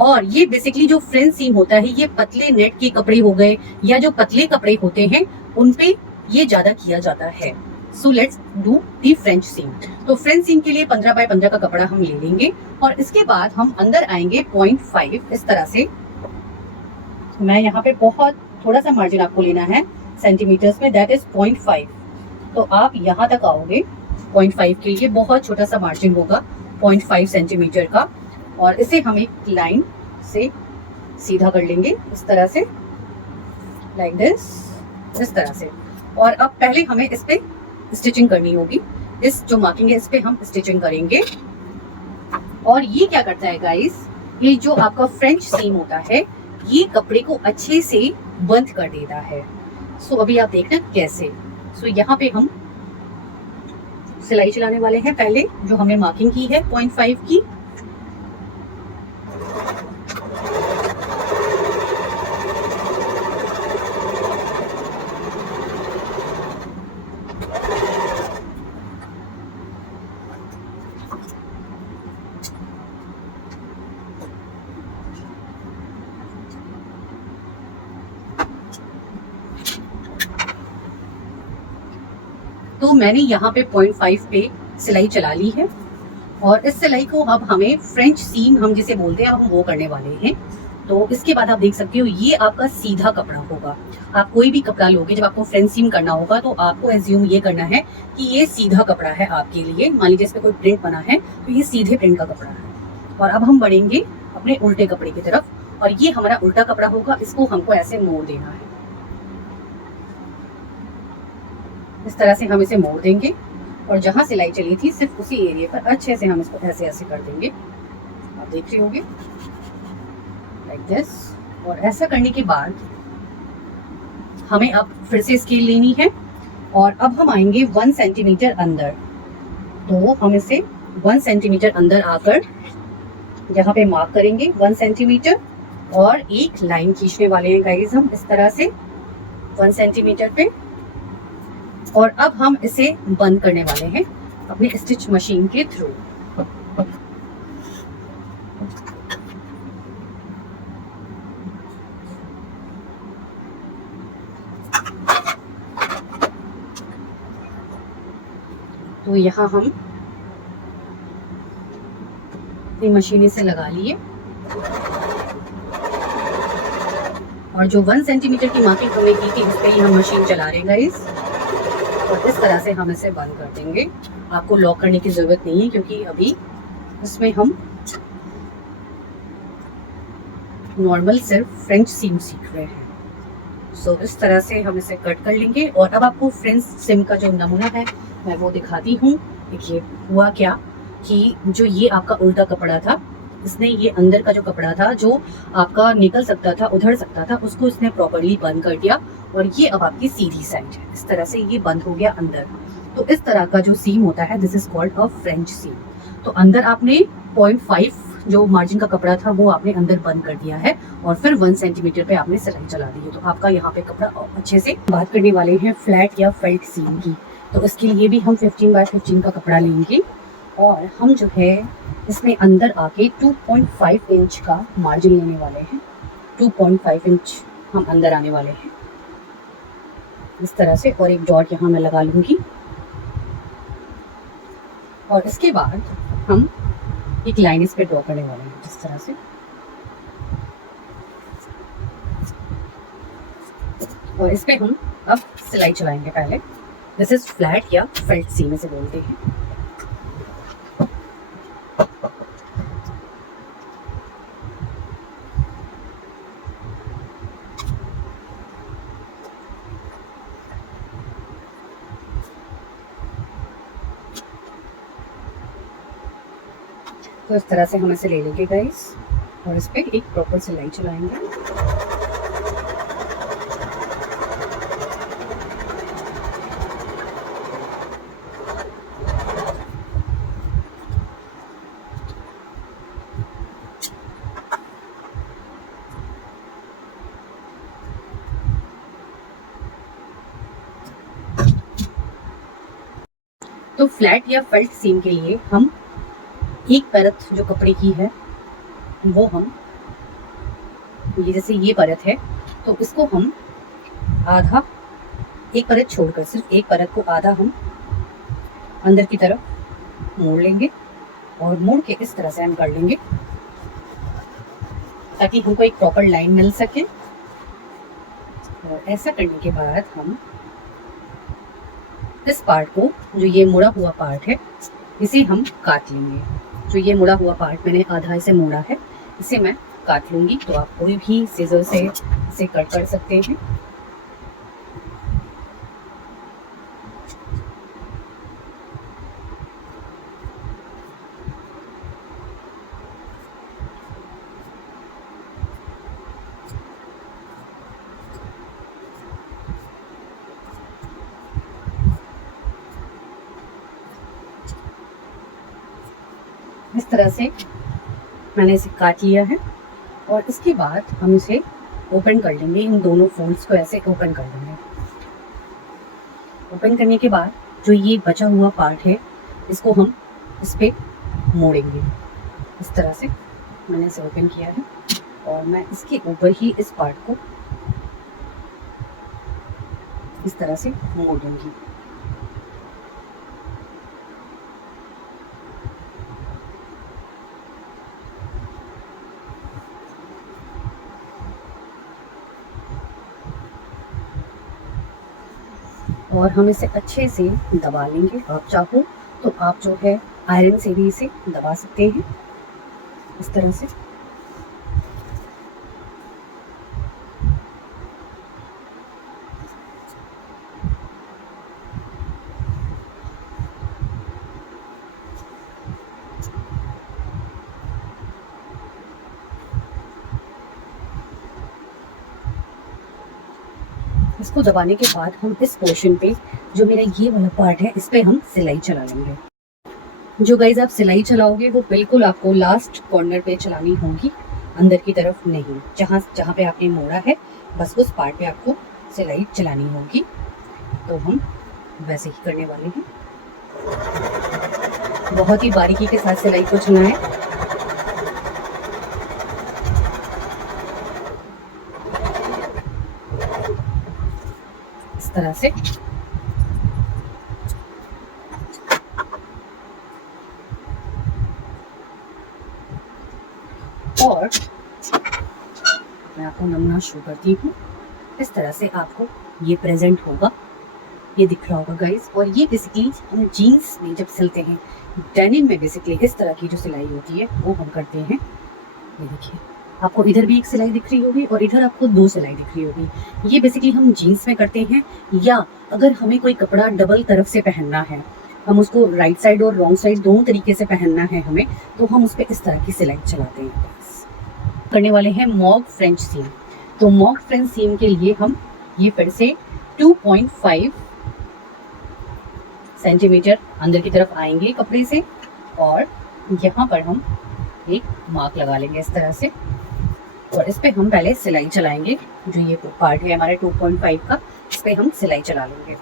और ये बेसिकली जो फ्रेंच सीम होता है ये पतले नेट के कपड़े हो गए या जो पतले कपड़े होते हैं उन पे ये ज्यादा किया जाता है। So let's do the French seam. तो फ्रेंच सीम के लिए 15 बाय 15 का कपड़ा हम ले लेंगे और इसके बाद हम अंदर आएंगे 0.5 इस तरह से। मैं यहाँ पे बहुत थोड़ा सा मार्जिन आपको लेना है सेंटीमीटर्स में, दैट इज 0.5। तो आप यहाँ तक आओगे 0.5 के लिए बहुत छोटा सा मार्जिन होगा 0.5 सेंटीमीटर का। और इसे हम एक लाइन से सीधा कर लेंगे इस तरह से, लाइक दिस, इस तरह से। और अब पहले हमें इस पे स्टिचिंग करनी होगी। इस जो मार्किंग है इस पे हम स्टिचिंग करेंगे। और ये क्या करता है गाइस, ये जो आपका फ्रेंच सीम होता है ये कपड़े को अच्छे से बंद कर देता है। सो अभी आप देखना कैसे। सो यहाँ पे हम सिलाई चलाने वाले हैं। पहले जो हमने मार्किंग की है 0.5 की, तो मैंने यहाँ पे 0.5 पे सिलाई चला ली है और इस सिलाई को अब हमें फ्रेंच सीम हम जिसे बोलते हैं अब हम वो करने वाले हैं। तो इसके बाद आप देख सकते हो ये आपका सीधा कपड़ा होगा। आप कोई भी कपड़ा लोगे जब आपको फ्रेंच सीम करना होगा तो आपको एज्यूम ये करना है कि ये सीधा कपड़ा है आपके लिए। मान लीजिए इस पे कोई प्रिंट बना है तो ये सीधे प्रिंट का कपड़ा है। और अब हम बढ़ेंगे अपने उल्टे कपड़े की तरफ और ये हमारा उल्टा कपड़ा होगा, इसको हमको ऐसे मोड़ देना है। इस तरह से हम इसे मोड़ देंगे और जहां सिलाई चली थी सिर्फ उसी एरिया पर अच्छे से हम इसको ऐसे ऐसे कर देंगे। आप देख रहे होंगे लाइक दिस। और ऐसा करने के बाद हमें अब फिर से स्केल लेनी है और अब हम आएंगे 1 सेंटीमीटर अंदर। तो हम इसे 1 सेंटीमीटर अंदर आकर यहाँ पे मार्क करेंगे 1 सेंटीमीटर और एक लाइन खींचने वाले हैं गाइस हम इस तरह से 1 सेंटीमीटर पे। और अब हम इसे बंद करने वाले हैं अपने स्टिच मशीन के थ्रू। तो यहाँ हम अपनी मशीन से लगा लिए और जो 1 सेंटीमीटर की मार्किंग हमने की थी उस पर ही हम मशीन चला रहे हैं गाइस। और इस तरह से हम इसे बंद कर देंगे। आपको लॉक करने की जरूरत नहीं है क्योंकि अभी इसमें हम नॉर्मल सिर्फ फ्रेंच सीम सीख रहे हैं। सो इस तरह से हम इसे कट कर लेंगे। और अब आपको फ्रेंच सीम का जो नमूना है मैं वो दिखाती हूँ। देखिए हुआ क्या कि जो ये आपका उल्टा कपड़ा था, इसने ये अंदर का जो कपड़ा था जो आपका निकल सकता था, उधड़ सकता था, उसको इसने प्रॉपर्ली बंद कर दिया और ये अब आपकी सीधी साइड है। इस तरह से ये बंद हो गया अंदर। तो इस तरह का जो सीम होता है this is called a French seam. तो अंदर आपने 0.5 जो मार्जिन का कपड़ा था वो आपने अंदर बंद कर दिया है और फिर 1 सेंटीमीटर पे आपने सिलाई चला दी है। तो आपका यहाँ पे कपड़ा अच्छे से। बात करने वाले हैं फ्लैट या फेल्ट सीम की। तो इसके लिए भी हम 15 बाय 15 का कपड़ा लेंगे और हम जो है इसमें अंदर आके 2.5 इंच का मार्जिन लेने वाले हैं। 2.5 इंच हम अंदर आने वाले हैं इस तरह से। और एक डॉट यहाँ मैं लगा लूँगी और इसके बाद हम एक लाइन इस पे ड्रॉ करने वाले हैं इस तरह से। और इस पे हम अब सिलाई चलाएंगे पहले। दिस इज फ्लैट या फेल्ट सीम इसे बोलते हैं। तो इस तरह से हम इसे ले लेंगे गाइस और इस पे एक प्रॉपर सिलाई चलाएंगे। तो फ्लैट या फेल्ट सीम के लिए हम एक परत जो कपड़े की है वो हम ये जैसे ये परत है तो इसको हम आधा, एक परत छोड़कर सिर्फ एक परत को आधा हम अंदर की तरफ मोड़ लेंगे और मोड़ के इस तरह से हम कर लेंगे ताकि हमको एक प्रॉपर लाइन मिल सके। और ऐसा करने के बाद हम इस पार्ट को, जो ये मुड़ा हुआ पार्ट है, इसे हम काट लेंगे। जो ये मुड़ा हुआ पार्ट मैंने आधा इसे मोड़ा है, इसे मैं काट लूंगी। तो आप कोई भी सीजर से इसे कट कर सकते हैं। इस तरह से मैंने इसे काट लिया है और इसके बाद हम इसे ओपन कर लेंगे। इन दोनों फोल्ड्स को ऐसे ओपन कर लेंगे। ओपन करने के बाद जो ये बचा हुआ पार्ट है इसको हम इस पे मोड़ेंगे। इस तरह से मैंने इसे ओपन किया है और मैं इसके ऊपर ही इस पार्ट को इस तरह से मोड़ दूंगी। और हम इसे अच्छे से दबा लेंगे। आप चाहो तो आप जो है आयरन से भी इसे दबा सकते हैं इस तरह से। इसको दबाने के बाद हम इस पोर्शन पे, जो मेरा ये वाला पार्ट है, इस पे हम सिलाई चला लेंगे। जो गाइज आप सिलाई चलाओगे वो बिल्कुल आपको लास्ट कॉर्नर पे चलानी होगी, अंदर की तरफ नहीं। जहाँ जहाँ पे आपने मोड़ा है बस उस पार्ट पे आपको सिलाई चलानी होगी। तो हम वैसे ही करने वाले हैं। बहुत ही बारीकी के साथ सिलाई को चलना है। इस तरह से और मैं आपको नमूना शो करती हूँ। इस तरह से आपको ये प्रेजेंट होगा, ये दिख रहा होगा गाइस। और ये बेसिकली हम जीन्स में जब सिलते हैं, डेनिम में बेसिकली इस तरह की जो सिलाई होती है वो हम करते हैं। ये देखिए, आपको इधर भी एक सिलाई दिख रही होगी और इधर आपको दो सिलाई दिख रही होगी। ये बेसिकली हम जीन्स में करते हैं, या अगर हमें कोई कपड़ा डबल तरफ से पहनना है, हम उसको राइट साइड और रॉन्ग साइड दोनों तरीके से पहनना है हमें, तो हम उस पर इस तरह की सिलाई चलाते हैं। करने वाले हैं मॉक फ्रेंच सीम। तो मॉक फ्रेंच सीम के लिए हम ये फिर से 2.5 सेंटीमीटर अंदर की तरफ आएंगे कपड़े से और यहाँ पर हम एक मार्क लगा लेंगे इस तरह से। और इस पे हम पहले सिलाई चलाएंगे। जो ये पार्ट है हमारे 2.5 का, इस पे हम सिलाई चला लेंगे।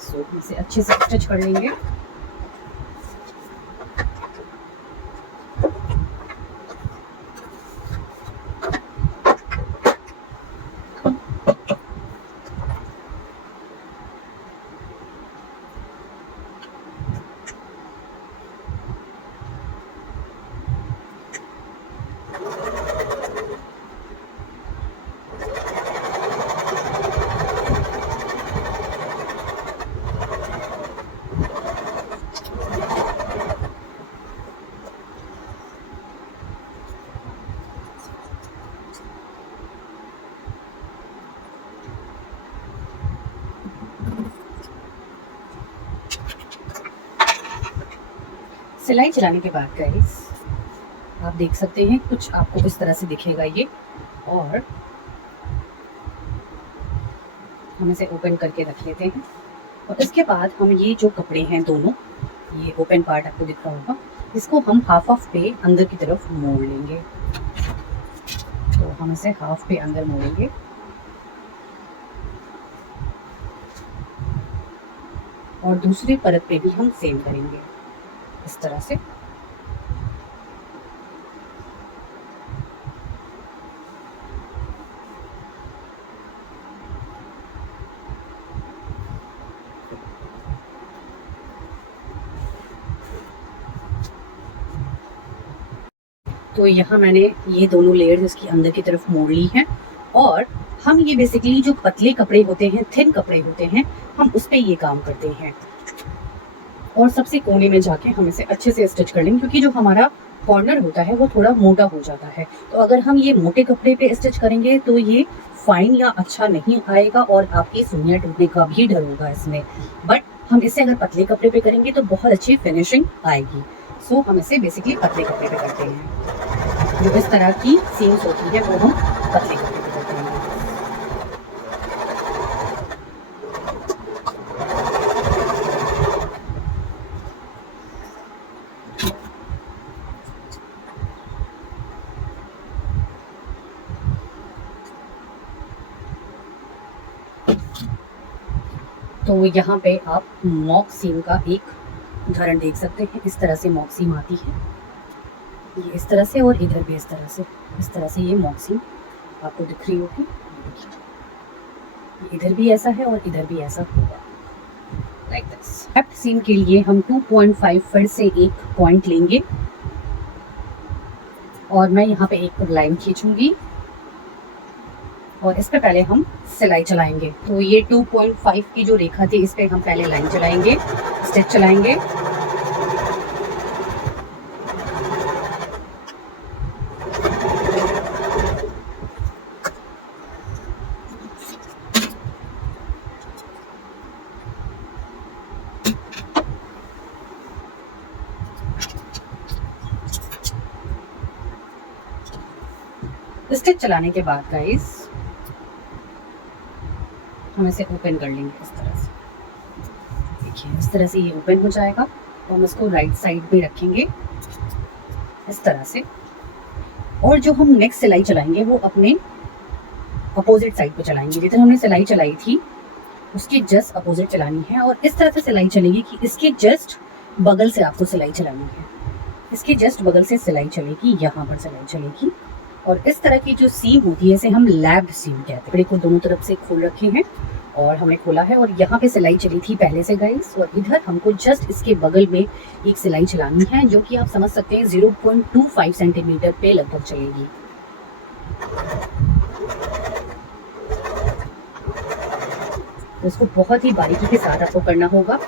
सो इसे अच्छे से स्टिच कर लेंगे। सिलाई चलाने के बाद गाइस आप देख सकते हैं कुछ आपको इस तरह से दिखेगा ये, और हम इसे ओपन करके रख लेते हैं। और इसके बाद हम ये जो कपड़े हैं दोनों, ये ओपन पार्ट आपको दिख रहा होगा, इसको हम हाफ ऑफ पे अंदर की तरफ मोड़ लेंगे। तो हम इसे हाफ पे अंदर मोड़ेंगे और दूसरी परत पे भी हम सेम करेंगे इस तरह से। तो यहाँ मैंने ये दोनों लेयर्स इसकी अंदर की तरफ मोड़ ली हैं, और हम ये बेसिकली जो पतले कपड़े होते हैं, थिन कपड़े होते हैं, हम उस पर ये काम करते हैं। और सबसे कोने में जाके हम इसे अच्छे से स्टिच कर लेंगे, क्योंकि जो हमारा कॉर्नर होता है वो थोड़ा मोटा हो जाता है। तो अगर हम ये मोटे कपड़े पे स्टिच करेंगे तो ये फाइन या अच्छा नहीं आएगा और आपकी सुइयां टूटने का भी डर होगा इसमें। बट हम इसे अगर पतले कपड़े पे करेंगे तो बहुत अच्छी फिनिशिंग आएगी। सो हम इसे बेसिकली पतले कपड़े पे करते हैं। जो इस तरह की सीम्स होती है वो हम पतले कपड़े पे करते हैं। तो यहाँ पे आप मॉक सीम का एक उदाहरण देख सकते हैं। इस तरह से मॉक सीम आती है, ये इस तरह से, और इधर भी इस तरह से ये मॉक सीम आपको दिख रही होगी। इधर भी ऐसा है और इधर भी ऐसा होगा, लाइक दिस। लेफ्ट सीम के लिए हम 2.5 फिर से एक पॉइंट लेंगे और मैं यहाँ पे एक लाइन खींचूंगी और इस पे पहले हम सिलाई चलाएंगे। तो ये 2.5 की जो रेखा थी इस पे हम पहले लाइन चलाएंगे, स्टिच चलाएंगे। स्टिच चलाने के बाद गाइस हम इसे ओपन कर लेंगे इस तरह से। देखिए इस तरह से ये ओपन हो जाएगा और हम इसको राइट साइड पे रखेंगे इस तरह से। और जो हम नेक्स्ट सिलाई चलाएंगे वो अपने अपोजिट साइड पे चलाएंगे। जिधर हमने सिलाई चलाई थी उसके जस्ट अपोजिट चलानी है, और इस तरह से सिलाई चलेगी कि इसके जस्ट बगल से आपको सिलाई चलानी है। इसके जस्ट बगल से सिलाई चलेगी, यहाँ पर सिलाई चलेगी। और इस तरह की जो सीम होती है इसे हम लैब्ड सीम कहते हैं। कपड़े को दोनों तरफ से खोल रखे हैं और हमने खोला है, और यहाँ पे सिलाई चली थी पहले से गाइस, और इधर हमको जस्ट इसके बगल में एक सिलाई चलानी है जो कि आप समझ सकते हैं 0.25 सेंटीमीटर पे लगभग चलेगी। तो इसको बहुत ही बारीकी के साथ आपको करना होगा।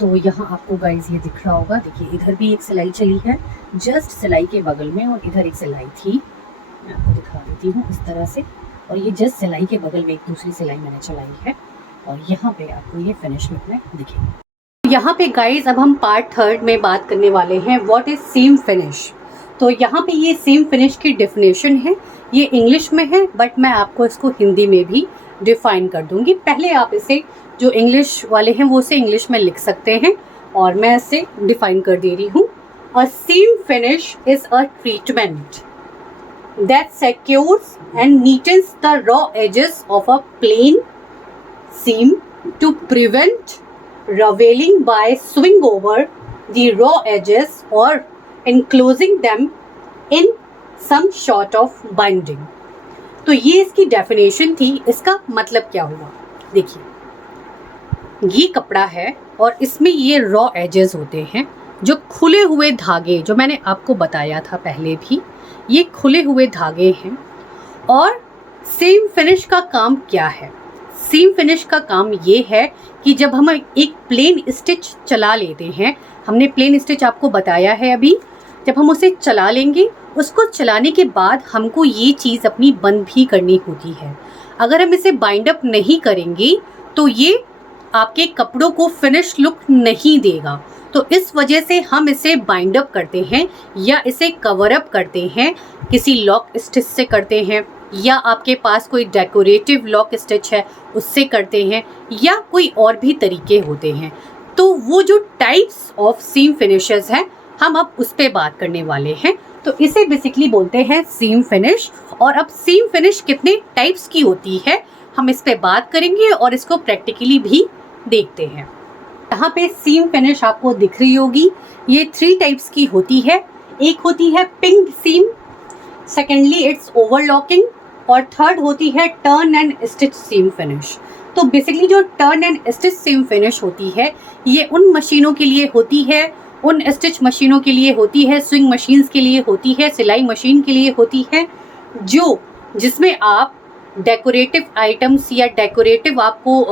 तो यहाँ आपको गाइस ये दिख रहा होगा, देखिए इधर भी एक सिलाई चली है जस्ट सिलाई के बगल में, और इधर एक सिलाई थी, मैं आपको दिखा देती हूँ इस तरह से। और ये जस्ट सिलाई के बगल में एक दूसरी सिलाई मैंने चलाई है, और यहाँ पे आपको ये फिनिश लुक में दिखेगी। यहाँ पे गाइस अब हम पार्ट थर्ड में बात करने वाले हैं व्हाट इज सीम फिनिश। तो यहाँ पे ये सीम फिनिश की डेफिनेशन है, ये इंग्लिश में है बट मैं आपको इसको हिंदी में भी डिफाइन कर दूंगी। पहले आप इसे जो इंग्लिश वाले हैं वो उसे इंग्लिश में लिख सकते हैं, और मैं इसे डिफाइन कर दे रही हूँ। A seam finish is a treatment that secures and neatens the raw edges of a plain seam to prevent raveling by sewing over the raw edges or enclosing them in some sort of binding। तो ये इसकी definition थी। इसका मतलब क्या हुआ, देखिए ये कपड़ा है और इसमें ये रॉ एजेस होते हैं, जो खुले हुए धागे, जो मैंने आपको बताया था पहले भी, ये खुले हुए धागे हैं। और सेम फिनिश का काम क्या है, सीम फिनिश का काम ये है कि जब हम एक प्लेन स्टिच चला लेते हैं, हमने प्लेन स्टिच आपको बताया है अभी, जब हम उसे चला लेंगे, उसको चलाने के बाद हमको ये चीज़ अपनी बंद भी करनी होती है। अगर हम इसे बाइंड अप नहीं करेंगे तो ये आपके कपड़ों को फिनिश लुक नहीं देगा। तो इस वजह से हम इसे बाइंड अप करते हैं या इसे कवर अप करते हैं, किसी लॉक स्टिच से करते हैं, या आपके पास कोई डेकोरेटिव लॉक स्टिच है उससे करते हैं, या कोई और भी तरीके होते हैं। तो वो जो टाइप्स ऑफ सीम फिनिशेस हैं, हम अब उस पर बात करने वाले हैं। तो इसे बेसिकली बोलते हैं सीम फिनिश। और अब सीम फिनिश कितने टाइप्स की होती है हम इस पे बात करेंगे और इसको प्रैक्टिकली भी देखते हैं। यहाँ पे सीम फिनिश आपको दिख रही होगी, ये 3 टाइप्स की होती है। एक होती है pink seam, secondly it's overlocking, और थर्ड होती है turn and stitch seam finish. तो बेसिकली जो turn and stitch seam finish होती है, ये उन मशीनों के लिए होती है, उन स्टिच मशीनों के लिए होती है, स्विंग मशीन्स के लिए होती है, सिलाई मशीन के लिए होती है, जिसमें आप डेकोरेटिव आइटम्स या डेकोरेटिव आपको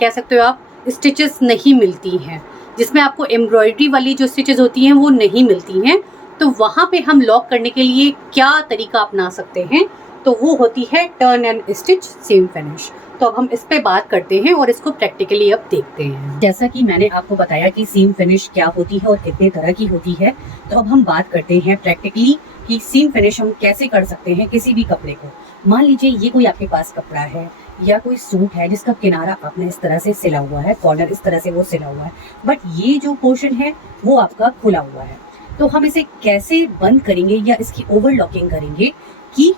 कह सकते हो आप स्टिचेस नहीं मिलती हैं, जिसमें आपको एम्ब्रॉयडरी वाली जो स्टिचेस होती हैं वो नहीं मिलती हैं। तो वहाँ पे हम लॉक करने के लिए क्या तरीका अपना सकते हैं, तो वो होती है turn and stitch seam finish. तो अब हम इस पे बात करते हैं और इसको प्रैक्टिकली अब देखते हैं। जैसा कि मैंने आपको बताया कि सीम फिनिश क्या होती है और कितने तरह की होती है, तो अब हम बात करते हैं प्रैक्टिकली कि सीम फिनिश हम कैसे कर सकते हैं किसी भी कपड़े को। मान लीजिए ये कोई आपके पास कपड़ा है या कोई सूट है जिसका किनारा आपने इस तरह से सिला हुआ है, कॉर्नर इस तरह से वो सिला हुआ है, बट ये जो पोर्शन है वो आपका खुला हुआ है। तो हम इसे कैसे बंद करेंगे या इसकी ओवरलॉकिंग करेंगे कि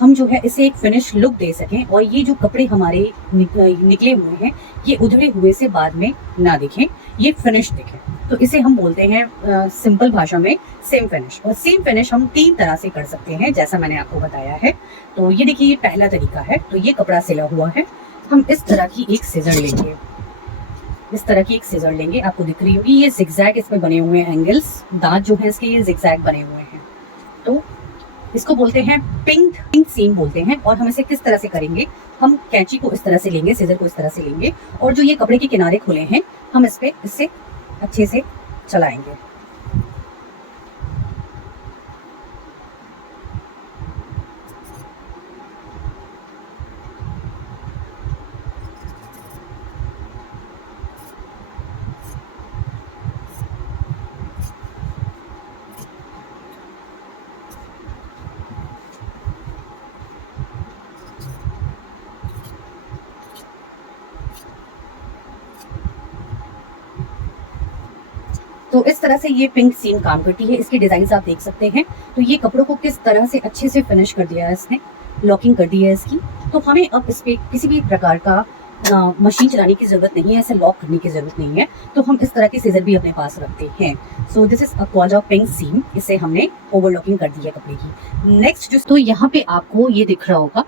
हम जो है इसे एक फिनिश लुक दे सकें और ये जो कपड़े हमारे निकले हुए हैं ये उधड़े हुए से बाद में ना दिखें, ये फिनिश दिखे। तो इसे हम बोलते हैं सिंपल भाषा में सीम फिनिश। और सीम फिनिश हम 3 तरह से कर सकते हैं, जैसा मैंने आपको बताया है। तो ये देखिए, ये पहला तरीका है। तो ये कपड़ा सिला हुआ है, हम इस तरह की एक सिजर लेंगे, इस तरह की एक सिजर लेंगे, आपको दिख रही होगी, ये जिगजैग इसमें बने हुए हैं एंगल्स, दांत जो है इसके ये जिगजैग बने हुए हैं। तो इसको बोलते हैं पिंक सीम बोलते हैं। और हम इसे किस तरह से करेंगे, हम कैंची को इस तरह से लेंगे, सीजर को इस तरह से लेंगे, और जो ये कपड़े के किनारे खुले हैं हम इस पे इससे अच्छे से चलाएंगे। तो इस तरह से ये पिंक सीम काम करती है। इसके डिजाइन आप देख सकते हैं। तो ये कपड़ों को किस तरह से अच्छे से फिनिश कर दिया है इसने, लॉकिंग कर दी है इसकी। तो हमें अब इस पे किसी भी प्रकार का मशीन चलाने की जरूरत नहीं है, ऐसे लॉक करने की जरूरत नहीं है। तो हम इस तरह के सीजर भी अपने पास रखते हैं। So this is a called of pink seam. इसे हमने ओवरलॉकिंग कर दी है कपड़े की। नेक्स्ट जो, तो यहाँ पे आपको ये दिख रहा होगा,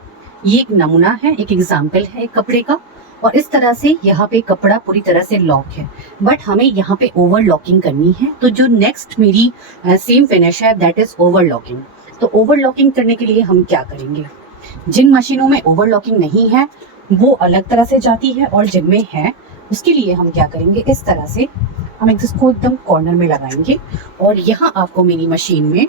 ये एक नमूना है, एक एग्जाम्पल है कपड़े का। और इस तरह से यहाँ पे कपड़ा पूरी तरह से लॉक है, बट हमें यहाँ पे ओवरलॉकिंग करनी है। तो जो नेक्स्ट मेरी सेम फिनिश है दैट इज ओवरलॉकिंग। तो ओवरलॉकिंग करने के लिए हम क्या करेंगे, जिन मशीनों में ओवरलॉकिंग नहीं है वो अलग तरह से जाती है, और जिनमें है उसके लिए हम क्या करेंगे, इस तरह से हम इसको एकदम कॉर्नर में लगाएंगे। और यहाँ आपको मेरी मशीन में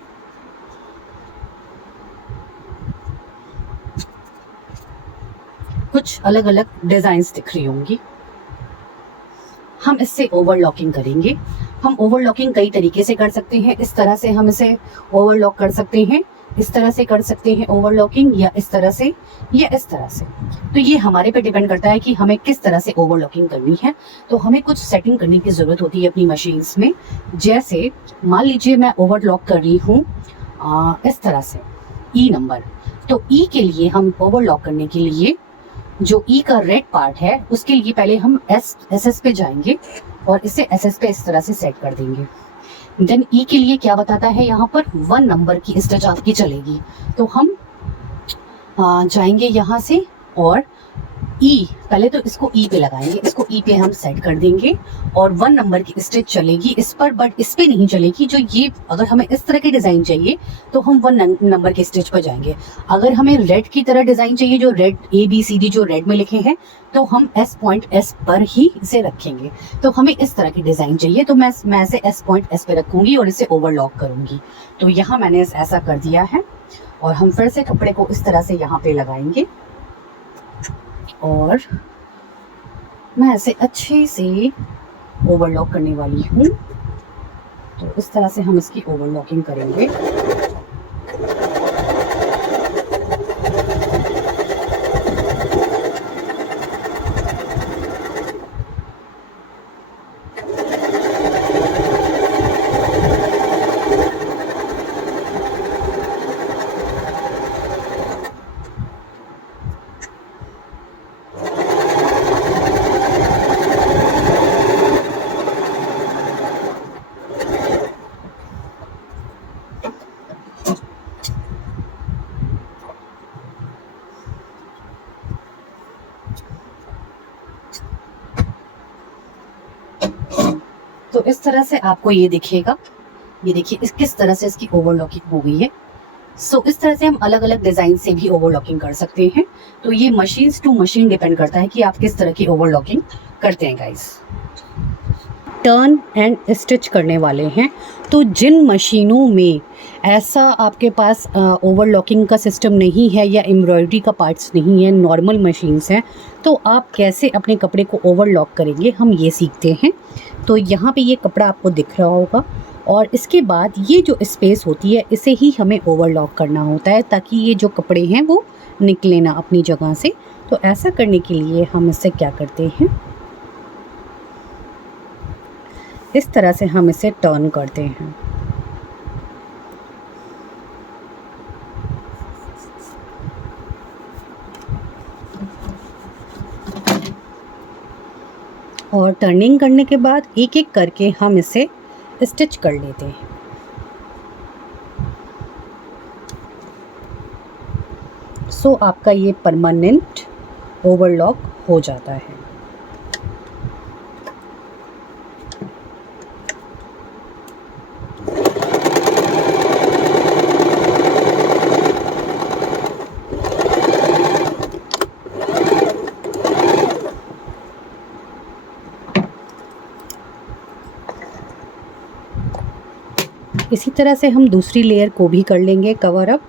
कुछ अलग अलग डिजाइन्स दिख रही होंगी। हम इससे ओवरलॉकिंग करेंगे। हम ओवरलॉकिंग कई तरीके से कर सकते हैं। इस तरह से हम इसे ओवरलॉक कर सकते हैं, इस तरह से कर सकते हैं ओवरलॉकिंग, या इस तरह से, या इस तरह से। तो ये हमारे पे डिपेंड करता है कि हमें किस तरह से ओवरलॉकिंग करनी है। तो हमें कुछ सेटिंग करने की जरूरत होती है अपनी मशीन्स में। जैसे मान लीजिए मैं ओवरलॉक कर रही हूँ इस तरह से ई नंबर। तो ई के लिए हम ओवरलॉक करने के लिए जो ई का रेड पार्ट है उसके लिए पहले हम एस पे जाएंगे और इसे एस पे इस तरह से सेट कर देंगे। देन ई के लिए क्या बताता है, यहाँ पर 1 नंबर की स्टिच आपकी चलेगी। तो हम जाएंगे यहाँ से और ई, पहले तो इसको ई पे लगाएंगे, इसको ई पे हम सेट कर देंगे और 1 नंबर की स्टिच चलेगी इस पर, बट इस पे नहीं चलेगी। जो ये अगर हमें इस तरह की डिज़ाइन चाहिए तो हम 1 नंबर की स्टिच पर जाएंगे। अगर हमें रेड की तरह डिज़ाइन चाहिए, जो रेड ABCD जो रेड में लिखे हैं, तो हम S पर ही इसे रखेंगे। तो हमें इस तरह की डिज़ाइन चाहिए तो मैं इसे S पे रखूँगी और इसे ओवरलॉक करूँगी। तो यहाँ मैंने ऐसा कर दिया है और हम फिर से कपड़े को इस तरह से यहाँ पे लगाएंगे और मैं इसे अच्छे से ओवरलॉक करने वाली हूँ। तो इस तरह से हम इसकी ओवरलॉकिंग करेंगे। तो इस तरह से आपको ये दिखेगा। ये देखिए इस किस तरह से इसकी ओवरलॉकिंग हो गई है। सो इस तरह से हम अलग अलग डिज़ाइन से भी ओवरलॉकिंग कर सकते हैं। तो ये मशीन टू मशीन डिपेंड करता है कि आप किस तरह की ओवरलॉकिंग करते हैं गाइस। टर्न एंड स्टिच करने वाले हैं, तो जिन मशीनों में ऐसा आपके पास ओवरलॉकिंग का सिस्टम नहीं है या एम्ब्रॉयडरी का पार्ट्स नहीं है, नॉर्मल मशीन्स हैं, तो आप कैसे अपने कपड़े को ओवरलॉक करेंगे हम ये सीखते हैं। तो यहाँ पे ये कपड़ा आपको दिख रहा होगा और इसके बाद ये जो स्पेस होती है इसे ही हमें ओवरलॉक करना होता है ताकि ये जो कपड़े हैं वो निकले ना अपनी जगह से। तो ऐसा करने के लिए हम इससे क्या करते हैं, इस तरह से हम इसे टर्न करते हैं। और टर्निंग करने के बाद एक एक करके हम इसे स्टिच कर लेते हैं। सो आपका ये परमानेंट ओवरलॉक हो जाता है। इसी तरह से हम दूसरी लेयर को भी कर लेंगे कवर अप।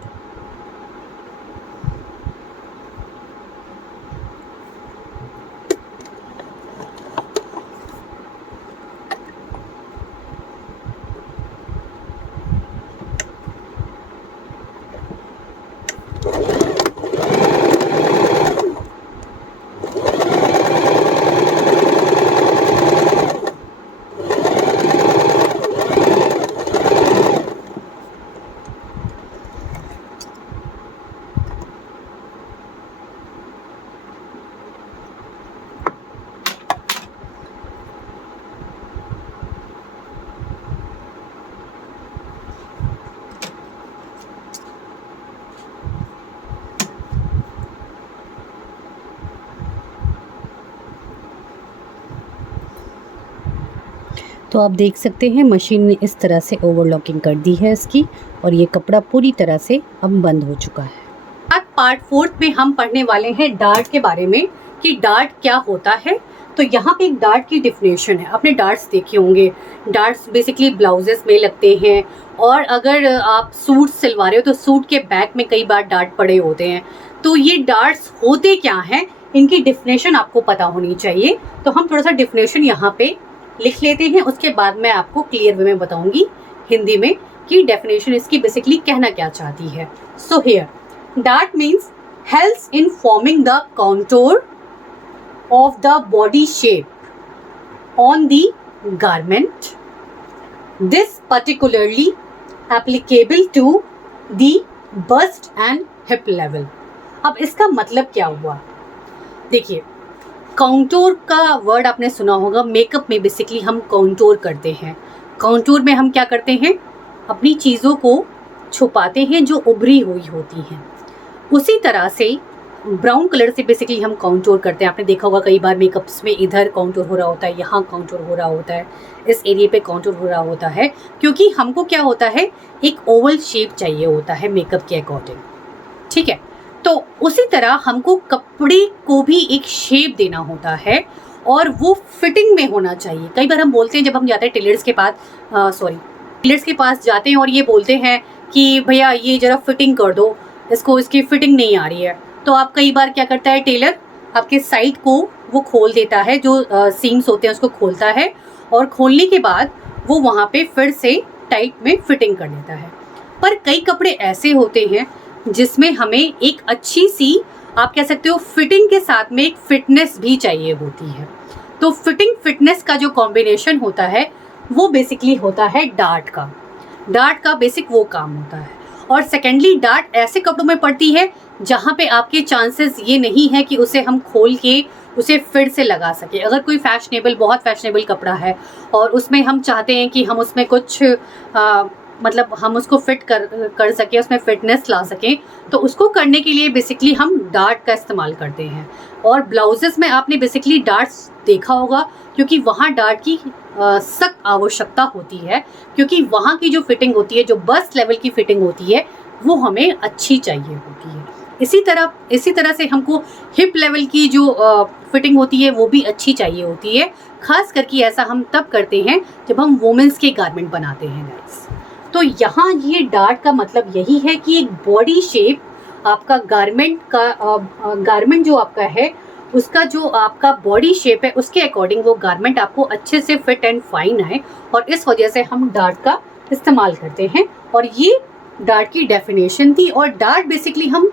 तो आप देख सकते हैं मशीन ने इस तरह से ओवरलॉकिंग कर दी है इसकी और ये कपड़ा पूरी तरह से अब बंद हो चुका है। पार्ट 4 में हम पढ़ने वाले हैं डार्ट के बारे में कि डार्ट क्या होता है। तो यहाँ पे एक डार्ट की डिफिनेशन है। आपने डार्ट्स देखे होंगे, डार्ट्स बेसिकली ब्लाउजेस में लगते हैं और अगर आप सूट सिलवा रहे हो तो सूट के बैक में कई बार डार्ट पड़े होते हैं। तो ये डार्ट्स होते क्या हैं, इनकी डिफिनेशन आपको पता होनी चाहिए। तो हम थोड़ा सा डिफिनेशन यहाँ पे लिख लेते हैं, उसके बाद मैं आपको क्लियर वे में बताऊंगी हिंदी में कि डेफिनेशन इसकी बेसिकली कहना क्या चाहती है। So here dart means helps in forming the contour of the body shape on the garment. This particularly applicable to the bust and hip level. अब इसका मतलब क्या हुआ, देखिए काउंटोर का वर्ड आपने सुना होगा। मेकअप में बेसिकली हम काउंटोर करते हैं। काउंटोर में हम क्या करते हैं, अपनी चीज़ों को छुपाते हैं जो उभरी हुई होती हैं। उसी तरह से ब्राउन कलर से बेसिकली हम काउंटोर करते हैं। आपने देखा होगा कई बार मेकअप्स में इधर काउंटोर हो रहा होता है, यहाँ काउंटोर हो रहा होता है, इस एरिया पे काउंटोर हो रहा होता है, क्योंकि हमको क्या होता है, एक ओवल शेप चाहिए होता है मेकअप के अकॉर्डिंग, ठीक है। तो उसी तरह हमको कपड़े को भी एक शेप देना होता है और वो फिटिंग में होना चाहिए। कई बार हम बोलते हैं, जब हम जाते हैं टेलर्स के पास जाते हैं और ये बोलते हैं कि भैया ये ज़रा फिटिंग कर दो, इसकी फिटिंग नहीं आ रही है। तो आप कई बार क्या करता है टेलर, आपके साइड को वो खोल देता है, जो सीम्स होते हैं उसको खोलता है, और खोलने के बाद वो वहाँ पे फिर से टाइट में फिटिंग कर देता है। पर कई कपड़े ऐसे होते हैं जिसमें हमें एक अच्छी सी, आप कह सकते हो, फिटिंग के साथ में एक फिटनेस भी चाहिए होती है। तो फिटिंग फिटनेस का जो कॉम्बिनेशन होता है वो बेसिकली होता है डार्ट का बेसिक वो काम होता है। और सेकेंडली डार्ट ऐसे कपड़ों में पड़ती है जहाँ पे आपके चांसेस ये नहीं है कि उसे हम खोल के उसे फिर से लगा सके। अगर कोई बहुत फैशनेबल कपड़ा है और उसमें हम चाहते हैं कि हम उसमें कुछ मतलब हम उसको फिट कर सकें, उसमें फिटनेस ला सकें, तो उसको करने के लिए बेसिकली हम डार्ट का इस्तेमाल करते हैं। और ब्लाउजेस में आपने बेसिकली डार्ट्स देखा होगा, क्योंकि वहाँ डार्ट की सख्त आवश्यकता होती है, क्योंकि वहाँ की जो फिटिंग होती है, जो बस्ट लेवल की फिटिंग होती है, वो हमें अच्छी चाहिए होती है। इसी तरह से हमको हिप लेवल की जो फिटिंग होती है वो भी अच्छी चाहिए होती है। खास करके ऐसा हम तब करते हैं जब हम वुमेंस के गारमेंट बनाते हैं गाइस। तो यहाँ ये डार्ट का मतलब यही है कि एक बॉडी शेप आपका गारमेंट जो आपका है, उसका जो आपका बॉडी शेप है उसके अकॉर्डिंग वो गारमेंट आपको अच्छे से फिट एंड फाइन आए, और इस वजह से हम डार्ट का इस्तेमाल करते हैं। और ये डार्ट की डेफिनेशन थी। और डार्ट बेसिकली हम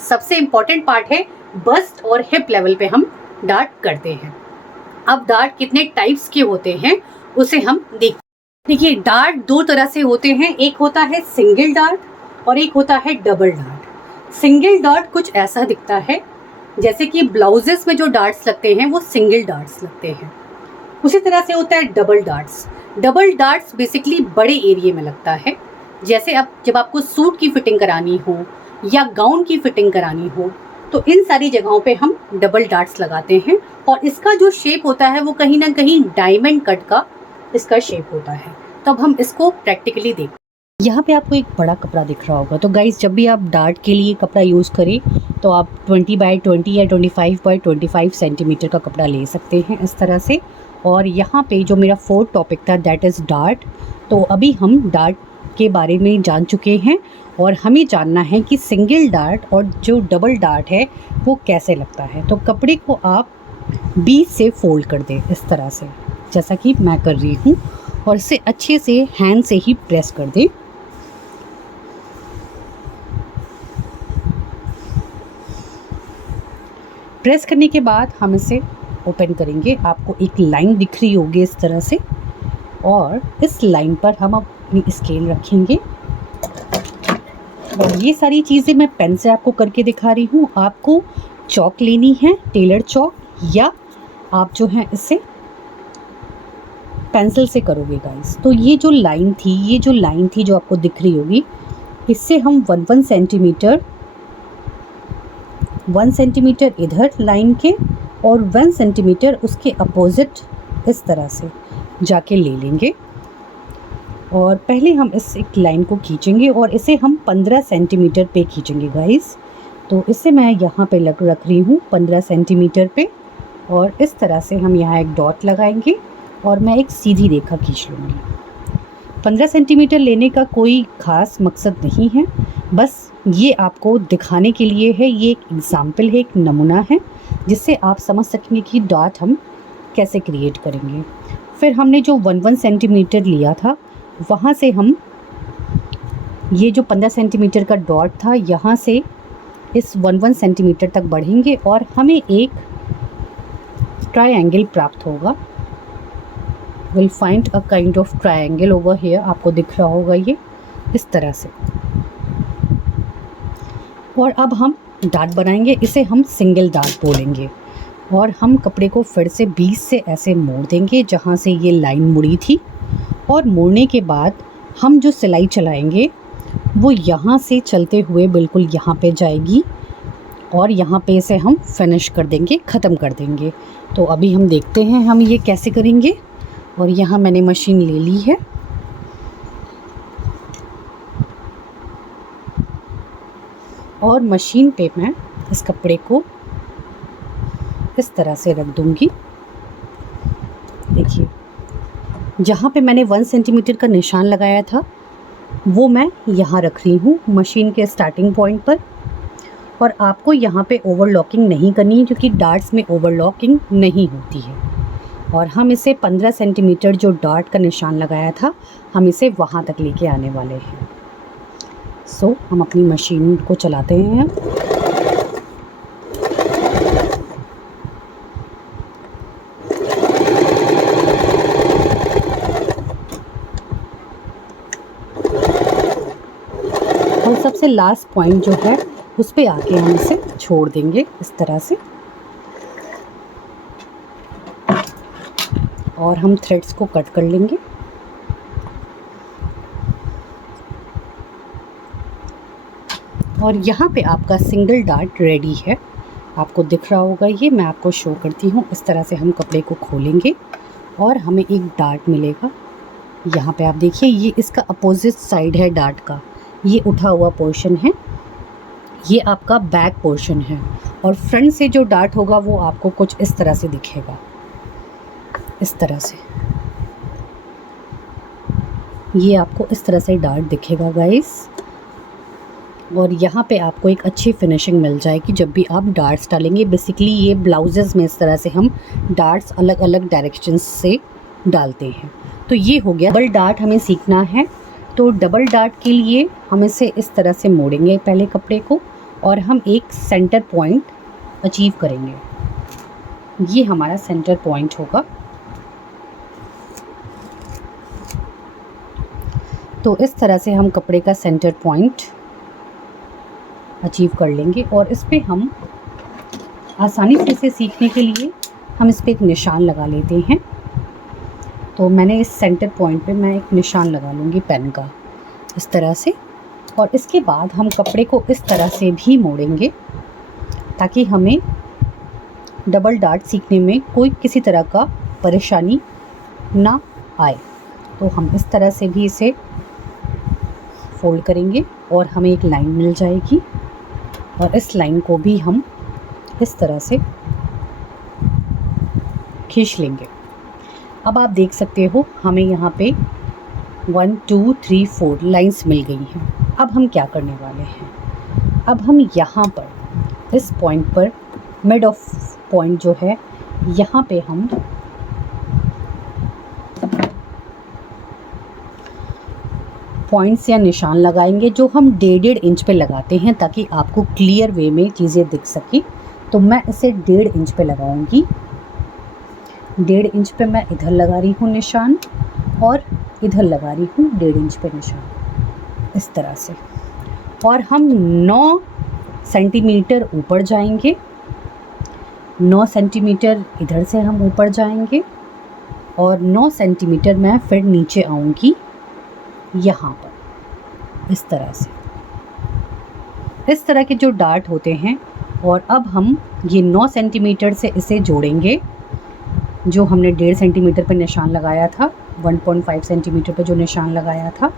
सबसे इम्पॉर्टेंट पार्ट है, बस्ट और हिप लेवल पे हम डार्ट करते हैं। अब डार्ट कितने टाइप्स के होते हैं उसे हम देखिए, डार्ट दो तरह से होते हैं, एक होता है सिंगल डार्ट और एक होता है डबल डार्ट। सिंगल डार्ट कुछ ऐसा दिखता है जैसे कि ब्लाउजेस में जो डार्ट्स लगते हैं वो सिंगल डार्ट्स लगते हैं। उसी तरह से होता है डबल डार्ट्स बेसिकली बड़े एरिया में लगता है। जैसे अब जब आपको सूट की फिटिंग करानी हो या गाउन की फिटिंग करानी हो, तो इन सारी जगहों पे हम डबल डार्ट्स लगाते हैं। और इसका जो शेप होता है वो कहीं ना कहीं डायमंड कट का इसका शेप होता है। तब हम इसको प्रैक्टिकली देखें। यहाँ पे आपको एक बड़ा कपड़ा दिख रहा होगा। तो गाइस, जब भी आप डार्ट के लिए कपड़ा यूज़ करें तो आप 20x20 या 25x25 सेंटीमीटर का कपड़ा ले सकते हैं इस तरह से। और यहाँ पे जो मेरा फोर्थ टॉपिक था दैट इज़ डार्ट। तो अभी हम डार्ट के बारे में जान चुके हैं और हमें जानना है कि सिंगल डार्ट और जो डबल डार्ट है वो कैसे लगता है। तो कपड़े को आप बीच से फोल्ड कर दें इस तरह से, जैसा कि मैं कर रही हूँ, और इसे अच्छे से हैंड से ही प्रेस कर दें। प्रेस करने के बाद हम इसे ओपन करेंगे। आपको एक लाइन दिख रही होगी इस तरह से, और इस लाइन पर हम अपनी स्केल रखेंगे। और ये सारी चीज़ें मैं पेन से आपको करके दिखा रही हूँ। आपको चौक लेनी है, टेलर चौक, या आप जो है इससे पेंसिल से करोगे गाइस। तो ये जो लाइन थी जो आपको दिख रही होगी, इससे हम 1 सेंटीमीटर इधर लाइन के और 1 सेंटीमीटर उसके अपोजिट इस तरह से जाके ले लेंगे। और पहले हम इस एक लाइन को खींचेंगे और इसे हम 15 सेंटीमीटर पे खींचेंगे गाइस। तो इसे मैं यहाँ पे रख रही हूँ 15 सेंटीमीटर पे, और इस तरह से हम यहाँ एक डॉट लगाएंगे और मैं एक सीधी रेखा खींच लूँगी। 15 सेंटीमीटर लेने का कोई ख़ास मकसद नहीं है, बस ये आपको दिखाने के लिए है। ये एक एग्ज़ाम्पल है, एक नमूना है, जिससे आप समझ सकेंगे कि डॉट हम कैसे क्रिएट करेंगे। फिर हमने जो 1 सेंटीमीटर लिया था, वहाँ से हम ये जो 15 सेंटीमीटर का डॉट था, यहाँ से इस 1 सेंटीमीटर तक बढ़ेंगे और हमें एक ट्रायंगल प्राप्त होगा। Will find a kind of triangle over here. आपको दिख रहा होगा ये इस तरह से। और अब हम डार्ट बनाएंगे, इसे हम सिंगल डार्ट बोलेंगे। और हम कपड़े को फिर से 20 से ऐसे मोड़ देंगे जहाँ से ये लाइन मुड़ी थी। और मोड़ने के बाद हम जो सिलाई चलाएंगे वो यहाँ से चलते हुए बिल्कुल यहाँ पे जाएगी और यहाँ पे इसे हम फिनिश कर देंगे, ख़त्म कर देंगे। तो अभी हम देखते हैं हम ये कैसे करेंगे। और यहाँ मैंने मशीन ले ली है और मशीन पे मैं इस कपड़े को इस तरह से रख दूँगी। देखिए, जहाँ पे मैंने 1 सेंटीमीटर का निशान लगाया था वो मैं यहाँ रख रही हूँ मशीन के स्टार्टिंग पॉइंट पर। और आपको यहाँ पे ओवरलॉकिंग नहीं करनी है क्योंकि डार्ट्स में ओवरलॉकिंग नहीं होती है। और हम इसे 15 सेंटीमीटर जो डार्ट का निशान लगाया था हम इसे वहाँ तक लेके आने वाले हैं। सो हम अपनी मशीन को चलाते हैं। और सबसे लास्ट पॉइंट जो है उस पे आके हम इसे छोड़ देंगे इस तरह से। और हम थ्रेड्स को कट कर लेंगे। और यहाँ पे आपका सिंगल डार्ट रेडी है। आपको दिख रहा होगा, ये मैं आपको शो करती हूँ। इस तरह से हम कपड़े को खोलेंगे और हमें एक डार्ट मिलेगा। यहाँ पे आप देखिए, ये इसका अपोजिट साइड है डार्ट का। ये उठा हुआ पोर्शन है, ये आपका बैक पोर्शन है। और फ्रंट से जो डार्ट होगा वो आपको कुछ इस तरह से दिखेगा, इस तरह से। ये आपको इस तरह से डार्ट दिखेगा गाइस। और यहाँ पे आपको एक अच्छी फिनिशिंग मिल जाएगी जब भी आप डार्ट्स डालेंगे। बेसिकली ये ब्लाउजेज़ में इस तरह से हम डार्ट्स अलग अलग डायरेक्शंस से डालते हैं। तो ये हो गया। डबल डार्ट हमें सीखना है, तो डबल डार्ट के लिए हम इसे इस तरह से मोड़ेंगे पहले कपड़े को और हम एक सेंटर पॉइंट अचीव करेंगे। ये हमारा सेंटर पॉइंट होगा। तो इस तरह से हम कपड़े का सेंटर पॉइंट अचीव कर लेंगे। और इस पे हम आसानी से इसे सीखने के लिए हम इस पे एक निशान लगा लेते हैं। तो मैंने इस सेंटर पॉइंट पे मैं एक निशान लगा लूँगी पेन का, इस तरह से। और इसके बाद हम कपड़े को इस तरह से भी मोड़ेंगे ताकि हमें डबल डार्ट सीखने में कोई किसी तरह का परेशानी ना आए। तो हम इस तरह से भी इसे फोल्ड करेंगे और हमें एक लाइन मिल जाएगी। और इस लाइन को भी हम इस तरह से खींच लेंगे। अब आप देख सकते हो हमें यहाँ पे 1 2 3 4 लाइंस मिल गई हैं। अब हम क्या करने वाले हैं, अब हम यहाँ पर इस पॉइंट पर मिड ऑफ पॉइंट जो है यहाँ पे हम पॉइंट्स या निशान लगाएंगे जो हम 1.5 इंच पे लगाते हैं ताकि आपको क्लियर वे में चीज़ें दिख सके। तो मैं इसे 1.5 इंच पे लगाऊंगी। 1.5 इंच पे मैं इधर लगा रही हूँ निशान और इधर लगा रही हूँ 1.5 इंच पे निशान, इस तरह से। और हम 9 सेंटीमीटर ऊपर जाएंगे, 9 सेंटीमीटर इधर से हम ऊपर जाएंगे और 9 सेंटीमीटर मैं फिर नीचे आऊँगी यहाँ पर, इस तरह से। इस तरह के जो डार्ट होते हैं। और अब हम ये 9 सेंटीमीटर से इसे जोड़ेंगे जो हमने 1.5 सेंटीमीटर पर निशान लगाया था, 1.5 सेंटीमीटर पर जो निशान लगाया था।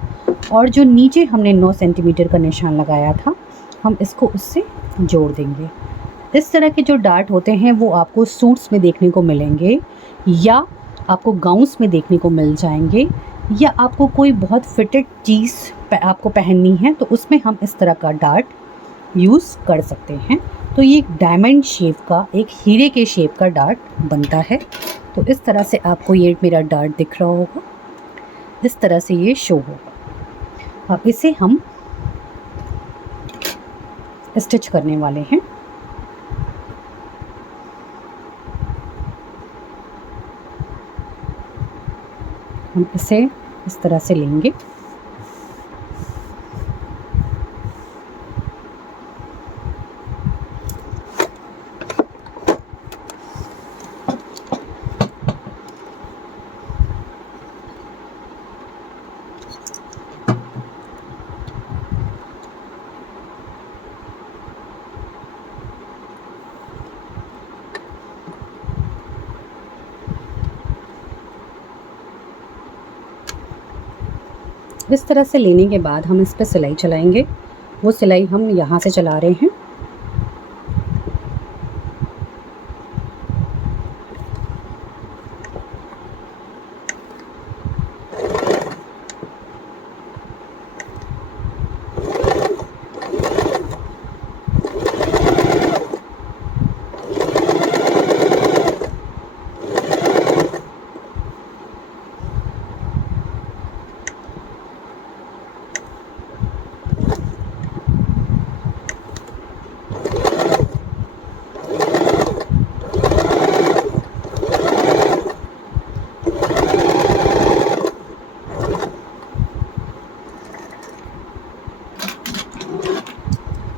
और जो नीचे हमने 9 सेंटीमीटर का निशान लगाया था हम इसको उससे जोड़ देंगे। इस तरह के जो डार्ट होते हैं वो आपको सूट्स में देखने को मिलेंगे या आपको गाउन्स में देखने को मिल जाएंगे, या आपको कोई बहुत फिटेड चीज़ आपको पहननी है तो उसमें हम इस तरह का डार्ट यूज़ कर सकते हैं। तो ये एक डायमंड शेप का, एक हीरे के शेप का डार्ट बनता है। तो इस तरह से आपको ये मेरा डार्ट दिख रहा होगा, इस तरह से ये शो होगा। अब इसे हम स्टिच करने वाले हैं। हम इसे इस तरह से लेंगे इस तरह से लेने के बाद हम इस पर सिलाई चलाएंगे। वो सिलाई हम यहाँ से चला रहे हैं।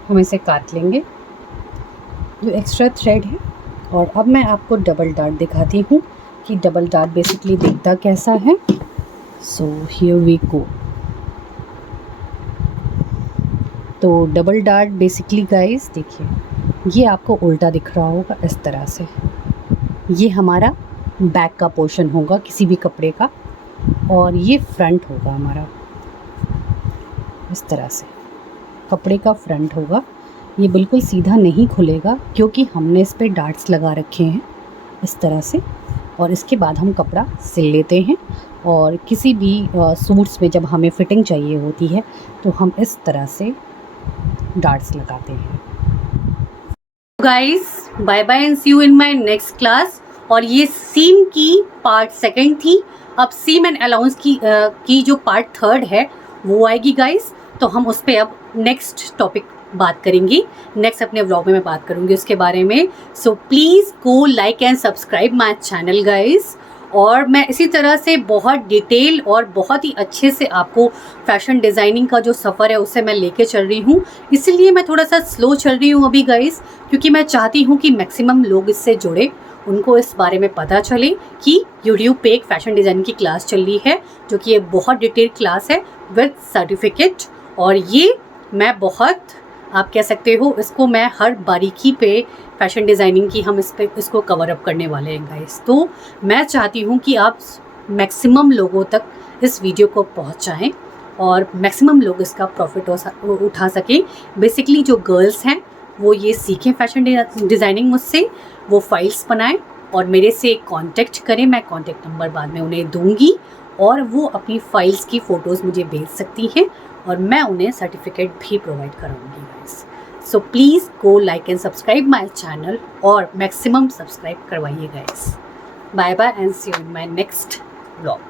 हम इसे काट लेंगे जो एक्स्ट्रा थ्रेड है। और अब मैं आपको डबल डार्ट दिखाती हूँ कि डबल डार्ट बेसिकली दिखता कैसा है। So here we go. तो डबल डार्ट बेसिकली गाइस देखिए, ये आपको उल्टा दिख रहा होगा इस तरह से। ये हमारा बैक का पोर्शन होगा किसी भी कपड़े का, और ये फ्रंट होगा हमारा इस तरह से। कपड़े का फ्रंट होगा। ये बिल्कुल सीधा नहीं खुलेगा क्योंकि हमने इस पे डार्ट्स लगा रखे हैं इस तरह से। और इसके बाद हम कपड़ा सिल लेते हैं। और किसी भी सूट्स में जब हमें फिटिंग चाहिए होती है तो हम इस तरह से डार्ट्स लगाते हैं। Guys bye bye and see you in my next class. और ये सीम की पार्ट 2 थी। अब सीम एंड अलाउंस की जो पार्ट 3 है वो आएगी गाइस। तो हम उस पर अब नेक्स्ट टॉपिक बात करेंगे। नेक्स्ट अपने व्लॉग में मैं बात करूंगी उसके बारे में। सो please go like and subscribe my channel guys. और मैं इसी तरह से बहुत डिटेल और बहुत ही अच्छे से आपको फैशन डिज़ाइनिंग का जो सफ़र है उसे मैं लेके चल रही हूँ। इसलिए मैं थोड़ा सा स्लो चल रही हूँ अभी गाइस, क्योंकि मैं चाहती हूँ कि मैक्सिमम लोग इससे जुड़े, उनको इस बारे में पता चले कि यूट्यूब पे एक फ़ैशन डिज़ाइनिंग की क्लास चल रही है जो कि एक बहुत डिटेल क्लास है विद सर्टिफिकेट। और ये मैं बहुत, आप कह सकते हो इसको मैं हर बारीकी पे फैशन डिज़ाइनिंग की हम इसको कवर अप करने वाले हैं गाइस। तो मैं चाहती हूँ कि आप मैक्सिमम लोगों तक इस वीडियो को पहुँचाएँ और मैक्सिमम लोग इसका प्रॉफिट उठा सकें। बेसिकली जो गर्ल्स हैं वो ये सीखें फैशन डिज़ाइनिंग मुझसे, वो फाइल्स बनाएं और मेरे से कांटेक्ट करें। मैं कांटेक्ट नंबर बाद में उन्हें दूंगी और वो अपनी फाइल्स की फ़ोटोज़ मुझे भेज सकती हैं और मैं उन्हें सर्टिफिकेट भी प्रोवाइड कराऊंगी guys. So please go like and subscribe my channel और मैक्सिमम सब्सक्राइब करवाइए guys. Bye bye and see you in my next vlog.